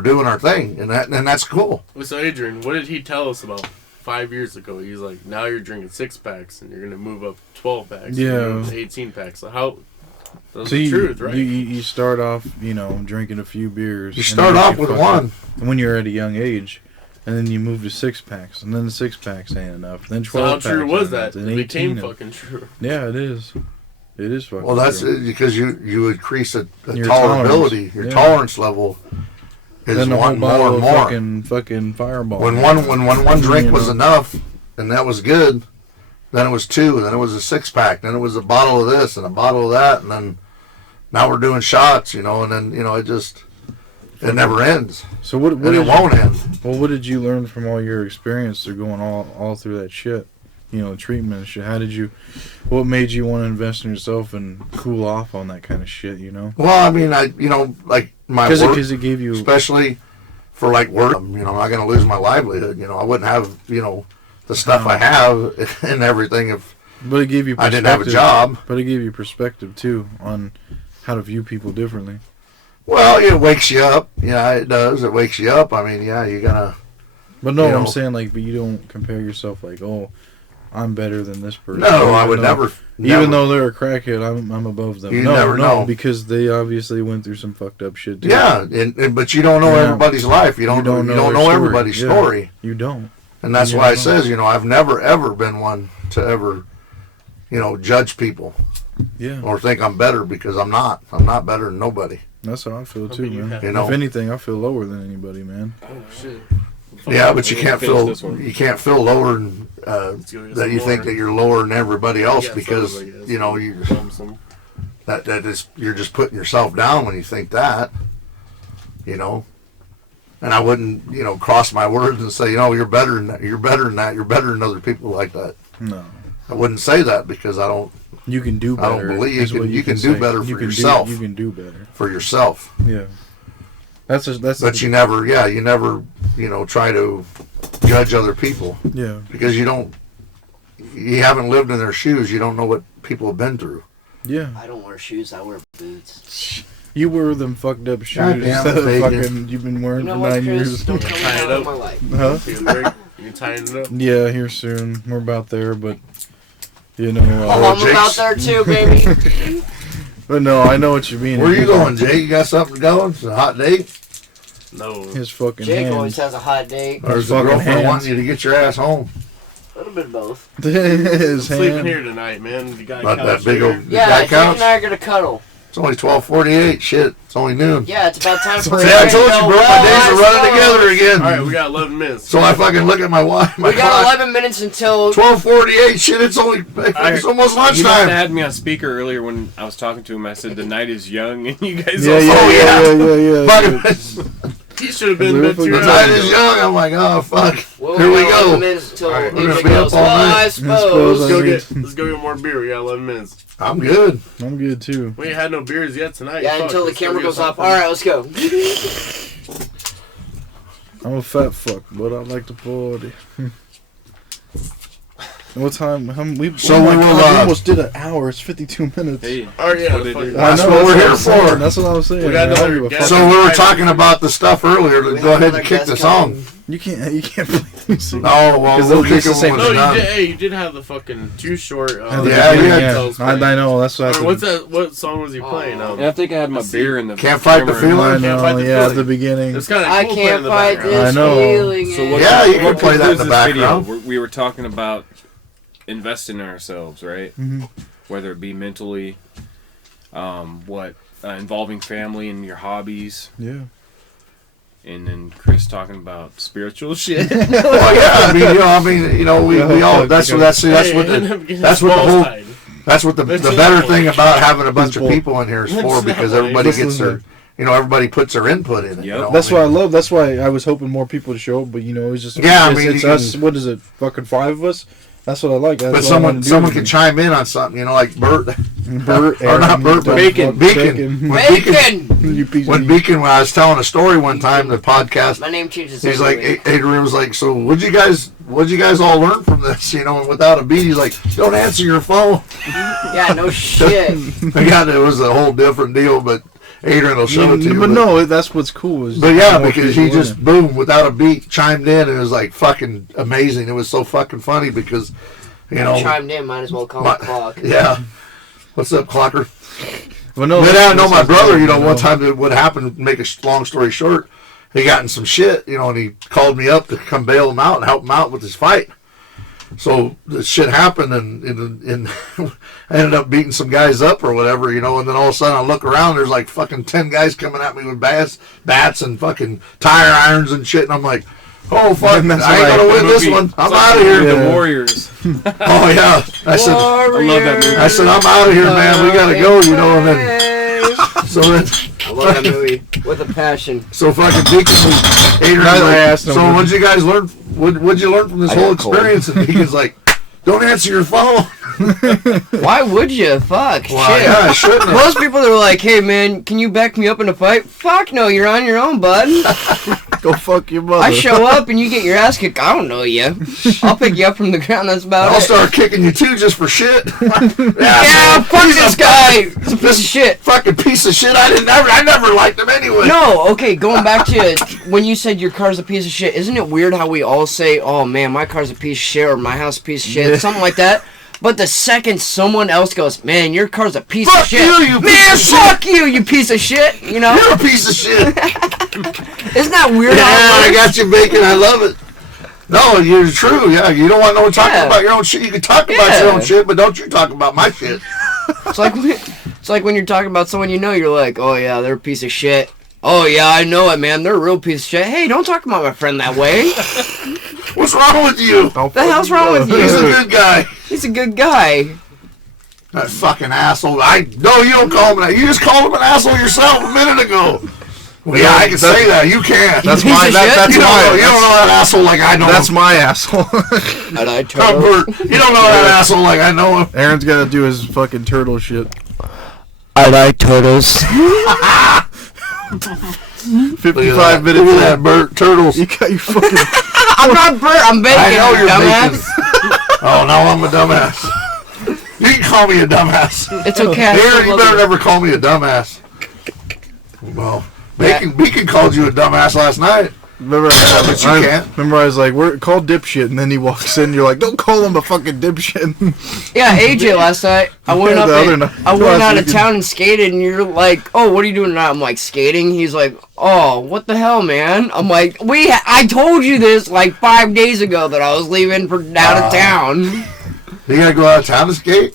doing our thing, and that's cool. So Adrian, what did he tell us about 5 years ago? He's like, now you're drinking 6-packs, and you're gonna move up 12 packs. Yeah. 18 packs. So how? That's so the you, truth, right? you start off, you know, drinking a few beers. You and start then off you with fucking- one. And when you're at a young age, and then you move to 6-packs, and then the 6-packs ain't enough. Then 12 so how packs true was ain't that? enough, then It 18 became and- fucking true. Yeah, it is. It is fucking. Well, that's true. because you increase a Your tolerability. tolerance, Your yeah. tolerance level is Then the whole one more bottle and of more. fucking Fireball. When one drink You was know. enough, and that was good, then it was 2, then it was a 6-pack, then it was a bottle of this and a bottle of that, and then now we're doing shots, you know, and then, you know, it never ends. So what And it won't end. Well, what did you learn from all your experience through going all through that shit? You know, treatment and shit. What made you want to invest in yourself and cool off on that kind of shit, you know? Well, I mean, you know, like my work, Because it gave you... especially for like work, you know, I'm not going to lose my livelihood. You know, I wouldn't have, you know, the stuff I have and everything if But it gave you I perspective. didn't have a job. But it gave you perspective, too, on how to view people differently. Well, it wakes you up. Yeah, it does. It wakes you up. I mean, yeah, you gotta. But no, You I'm know. saying, like, but you don't compare yourself like, oh, I'm better than this person. No, I Even would though- never. Even though they're a crackhead, I'm above them. You no, never no, know. because they obviously went through some fucked up shit, too. Yeah, and but you don't know Yeah. everybody's life. You don't You don't know, know their story. everybody's Yeah. story. You don't. And that's You why don't it says, you know, I've never ever been one to ever, you know, judge people Yeah. or think I'm better because I'm not. I'm not better than nobody. That's how I feel, I too, mean, you man. have- You know. If anything, I feel lower than anybody, man. Oh shit. Yeah, but you We'll can't finish feel this one. you can't feel lower than, Let's go get that some you think more. that you're lower than everybody else Yeah, because some, I guess. you know you Some. that is you're just putting yourself down when you think that, you know. And I wouldn't, you know, cross my words and say, you know, you're better than that. You're better than that. You're better than other people like that. No. I wouldn't say that because I don't You can do I better. don't believe is you what can- you can do say. better You for can yourself. You can do better. for yourself. Yeah. That's But you never, you know, try to judge other people yeah. because you haven't lived in their shoes. You don't know what people have been through. Yeah. I don't wear shoes. I wear boots. You wear them fucked up shoes Goddamn that it, fucking you've been You wearing know for what, 9 Chris? years. Don't tell me Tie it how up. my life. Huh? Take a break. You can tighten it up. Yeah, here soon. We're about there, but you know. Oh, I'm about Jake's- there too, baby. But no, I know what you mean. Where you going, Jay? You got something going? It's a hot date? No. His fucking Jake hands. always has a hot date. Or is the fucking girlfriend hands. wanting you to get your ass home? A little bit of both. His Sleeping hand. here tonight, man. You got a Not that couch big here. old- Yeah, guy Jake couch? and I are gonna cuddle. It's only 12:48. Shit, it's only noon. Yeah, it's about time for See, I us told to you, go, bro. My well, days are let's running go. together again. All right, we got 11 minutes. So I fucking look at my watch. My We got clock. 11 minutes until. 12:48. Shit, it's almost You must have lunchtime. had me on speaker earlier when I was talking to him. I said the night is young, and you guys Yeah, all yeah, Oh, yeah, yeah. But He should have been in bed The too the night night early. is young. I'm like, oh fuck. Well, Here we got 11 go. minutes until All right, we're AJ gonna be up goes, all well, night. I suppose. Let's go get more beer. We got 11 minutes. I'm good. I'm good too. We ain't had no beers yet tonight. Yeah, Fuck, until the let's go camera get goes off. something. All right, let's go. I'm a fat fuck, but I like to party. What time? So we will, we almost did an hour. It's 52 minutes. Hey, Oh yeah, what they fuck do. it. That's what that's we're here I'm saying. for. That's what I was saying. We got man. I don't another give a guest. fuck. So we were talking about the stuff earlier. We Go have ahead another and kick guest the coming. song. You can't play music. Oh well, Because we'll it's kick the it same- when No, we're you done. did. Hey, you did have the fucking too short. At the Yeah, beginning, we had tells I playing. know. That's what I Or said. what's that? What song was he playing? Oh. And I think I had my Let's see. beer in the Can't fight the camera. feeling. I Can't know. fight the Yeah, at feeling. the beginning. It's kind of I cool can't playing in the fight background. this I know. feeling. So what, Yeah, you what can play that in concludes the this video? background. We were talking about investing in ourselves, right? Mhm. Whether it be mentally, involving family and your hobbies, Yeah. and then Chris talking about spiritual shit. Well, yeah, we all. That's what that's Hey, what end the up getting that's his what the balls whole tied. that's what the That's better not thing what- about having a bunch of bull. people in here is That's for not because what everybody it is. gets their everybody puts their input in it. Yep. That's what I love. That's why I was hoping more people to show up, but it was just Yeah, I it's, mean, it's you us. can- What is it? Fucking 5 of us. That's what I like. That's But what I wanna someone do. can chime in on something, like Bert. Bert, or not Bert, but Bacon. Beacon. When Bacon! You piece When of Beacon, when I was telling a story one time, the podcast, My name changes. he's every like, week. Adrian was like, so what'd you guys all learn from this? And without a beat, he's like, don't answer your phone. Yeah, no shit. Yeah, it was a whole different deal, but Adrian will show it to you. But no, that's what's cool. Is But yeah, more because he people in just it. boom without a beat chimed in, and it was like fucking amazing. It was so fucking funny because, Chimed in, might as well call my- it clock. yeah. What's up, Clocker? But no, But I know that's my what's brother. cool, One time that what happened. Make a long story short, he got in some shit. And he called me up to come bail him out and help him out with his fight. So the shit happened, and I ended up beating some guys up or whatever, And then all of a sudden I look around, there's like fucking 10 guys coming at me with bats and fucking tire irons and shit, and I'm like, Oh fuck! I ain't That's gonna win this movie. one. I'm It's out of here. Yeah. The Warriors. Oh yeah. I said I love that movie. I'm out of here, man. We gotta go. You know, and then so then. I love that movie with a passion. So fucking Deacon was Adrian's Neither like, asked him. so what'd you guys learn? What'd you learn from this I whole got cold. experience? And Deacon's like, don't answer your phone. Why would you? Fuck. Well, Shit. yeah, I shouldn't have. Most people are like, hey man, can you back me up in a fight? Fuck no, you're on your own, bud. Go fuck your mother. I show up and you get your ass kicked. I don't know you. I'll pick you up from the ground. That's about I'll it. start kicking you too just for shit. Yeah, fuck this guy. He's a piece of shit. Fucking piece of shit. I never liked him anyway. No, okay, going back to when you said your car's a piece of shit, isn't it weird how we all say, oh man, my car's a piece of shit or my house a piece of shit, Yeah. something like that? But the second someone else goes, man, your car's a piece Fuck of shit. you piece Man, of shit. fuck you, you piece of shit. You know? You're a piece of shit. Isn't that weird Yeah, how I it works? got you bacon. I love it. No, you're true. Yeah, you don't want no one talking Yeah. about your own shit. You can talk about your own Yeah. shit, but don't you talk about my shit. It's like when you're talking about someone you know, you're like, oh yeah, they're a piece of shit. Oh yeah, I know it, man. They're a real piece of shit. Hey, don't talk about my friend that way. What's wrong with you? Don't The hell's wrong with He's a you? good guy. He's a good guy. That fucking asshole. No, you don't call him that. You just called him an asshole yourself a minute ago. Well, yeah, I can say that. You can't. That's Piece my. of That, shit? that's you don't know. my. You don't know that asshole like I know That's him. my asshole. And I I'm told Bert. You don't know that asshole like I know him. Aaron's got to do his fucking turtle shit. I like turtles. 55 minutes. Look at that, in. Bert. Turtles. You got your fucking. I'm not Bert, I'm bacon, I know you're dumbass. Oh, no, I'm a dumbass. You can call me a dumbass. It's okay. I Aaron, still you love better you. never call me a dumbass. Well, Beacon called you a dumbass last night. Remember, but you can't. remember, I was like, "We're called dipshit," and then he walks in. You're like, "Don't call him a fucking dipshit." Yeah, AJ last night, I went Yeah, up the other and, night. I went Last out of weekend. town and skated, and you're like, oh, what are you doing tonight? I'm like, skating? He's like, oh, what the hell, man? I'm like, I told you this like 5 days ago that I was leaving for out of town. You gotta go out of town to skate?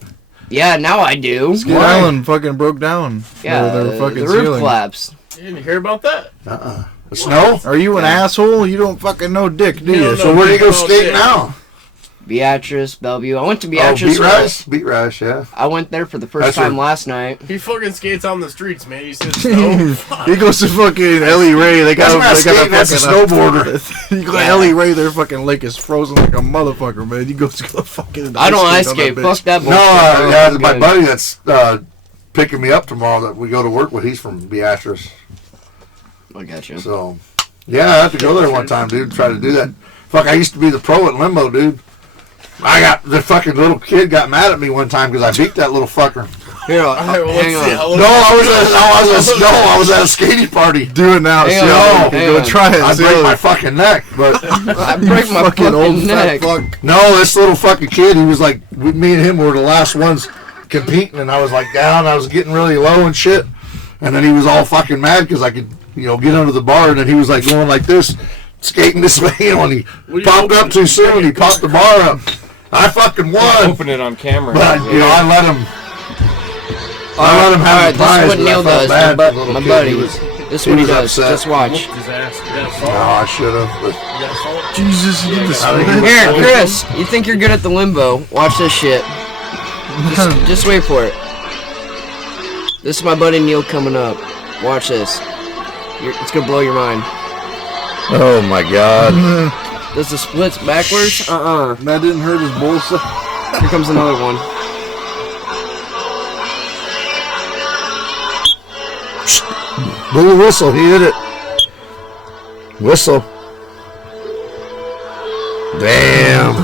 Yeah, now I do. Skate Why? Island fucking broke down. Yeah, Their fucking the roof ceiling. collapsed. You didn't hear about that? The snow? Are you an asshole? You don't fucking know dick, do you? No, So where do you go Oh, skate shit. now? Beatrice, Bellevue. I went to Oh, Beatrice. Beat Rice? Beat Rice, yeah. I went there for the first That's time where- last night. He fucking skates on the streets, man. He says no. Fuck. He goes to fucking Ellie Ray. They got That's not skating, that's a snowboarder. You go to Ellie Ray, their fucking lake is frozen like a motherfucker, man. You go to the fucking. I don't ice on skate. that Fuck bitch. that No, bullshit. yeah, I'm my good. buddy that's picking me up tomorrow that we go to work with, he's from Beatrice. I got you. So, yeah, I have to go there one time, dude, try to do that. Fuck, I used to be the pro at Limbo, dude. The fucking little kid got mad at me one time because I beat that little fucker. Here, All right, well, hang let's see on. how I was at a skating party. Do it now. Hang See on, how hang go on. try it. I See break how my fucking neck, but I break my fucking old fucking fat neck. fuck. no, this little fucking kid, he was like, me and him were the last ones competing, and I was like down, I was getting really low and shit, and then he was all fucking mad because I could, get under the bar, and then he was like going like this, skating this way, and he What are you popped up hoping? too soon, he popped the bar up. I fucking won, Open it on camera. but I let him. I let him have Alright, the this prize, is what but I Neil felt does. bad My, for the little my kid. buddy. He was, This is he what he was does. upset. Just watch. Whooped his ass. You guys oh, saw I should have. it? You guys saw it? Jesus, you did the I think split. he- Here, Chris, you think you're good at the limbo. Watch this shit. Just wait for it. This is my buddy Neil coming up. Watch this. It's gonna blow your mind. Oh my god. Does the splits backwards? That didn't hurt his bullseye. Here comes another one. Blow the whistle, he hit it. Whistle. Damn.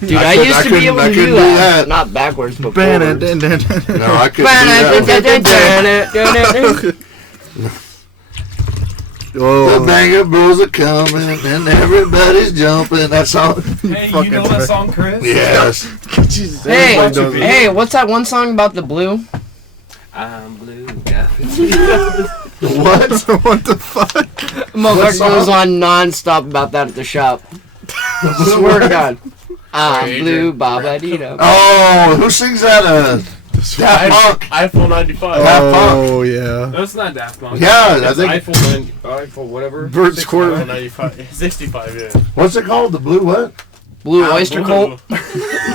Dude, I used to be able to do that. Not backwards, but forward. No, I couldn't do that. The Oh, banger bros are coming and everybody's jumping. That song. Hey, Fucking you know that song, Chris? Yes. Hey, everybody knows it. hey, what's that one song about the blue? I'm blue. What? What the fuck? Motherfucker song? goes on non-stop about that at the shop. Swear to God. I'm Adrian. blue, Baba Dino. Oh, who sings that? Daft Punk. iPhone 95. Daft Punk. Oh yeah. That's not Daft Punk. Yeah, I That's think- iPhone whatever. Bert 65. Squirt. iPhone 95. 65, yeah. What's it called? The blue what? Blue I'm Oyster blue. Cult.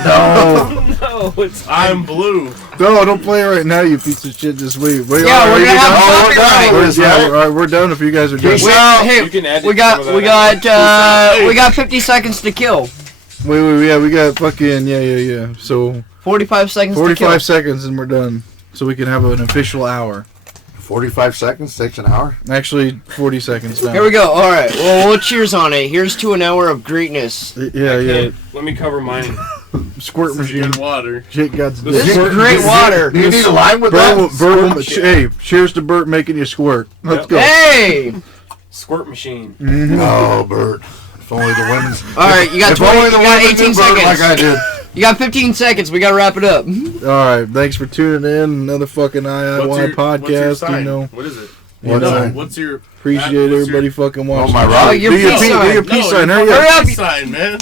No, No, it's I'm blue. no, don't play it right now, you piece of shit. Just wait. Wait, Yeah, all right, we're gonna have Oh, we're done copyright. with this, yeah, right? all right, we're done. If you guys are done. Peace Wait, out. hey, You can edit we got some of that we got 50 seconds to kill. Wait, yeah, we got fucking yeah. So 45 seconds to kill. 45 seconds and we're done. So we can have an official hour. 45 seconds takes an hour. Actually, 40 seconds now. Here we go. All right. Well, we'll cheers on it. Here's to an hour of greatness. Yeah. Okay, let me cover mine. Squirt This is machine. good water. Shit, God's This dick. is great water. Do you need a line with Bert, that? Bert, will- hey, cheers to Bert making you squirt. Let's Yep. go. Hey. Squirt machine. Oh, Bert. If only the women's. All right. You got If 20. only You the got women 18 knew Bert like I seconds. did. You got 15 seconds. We gotta wrap it up. All right, thanks for tuning in. Another fucking IIY What's your podcast. sign? You know, What is it? What no, sign? what's your... appreciate what's everybody your- fucking watching. my the rock. shit. Your Do your peace peace, sign. do your peace sign. Hurry Hurry up. up. Sign, man.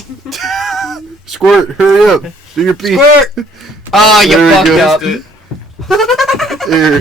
Squirt, hurry up. Do your peace. Squirt. Oh, you There we fucked go. up. Here.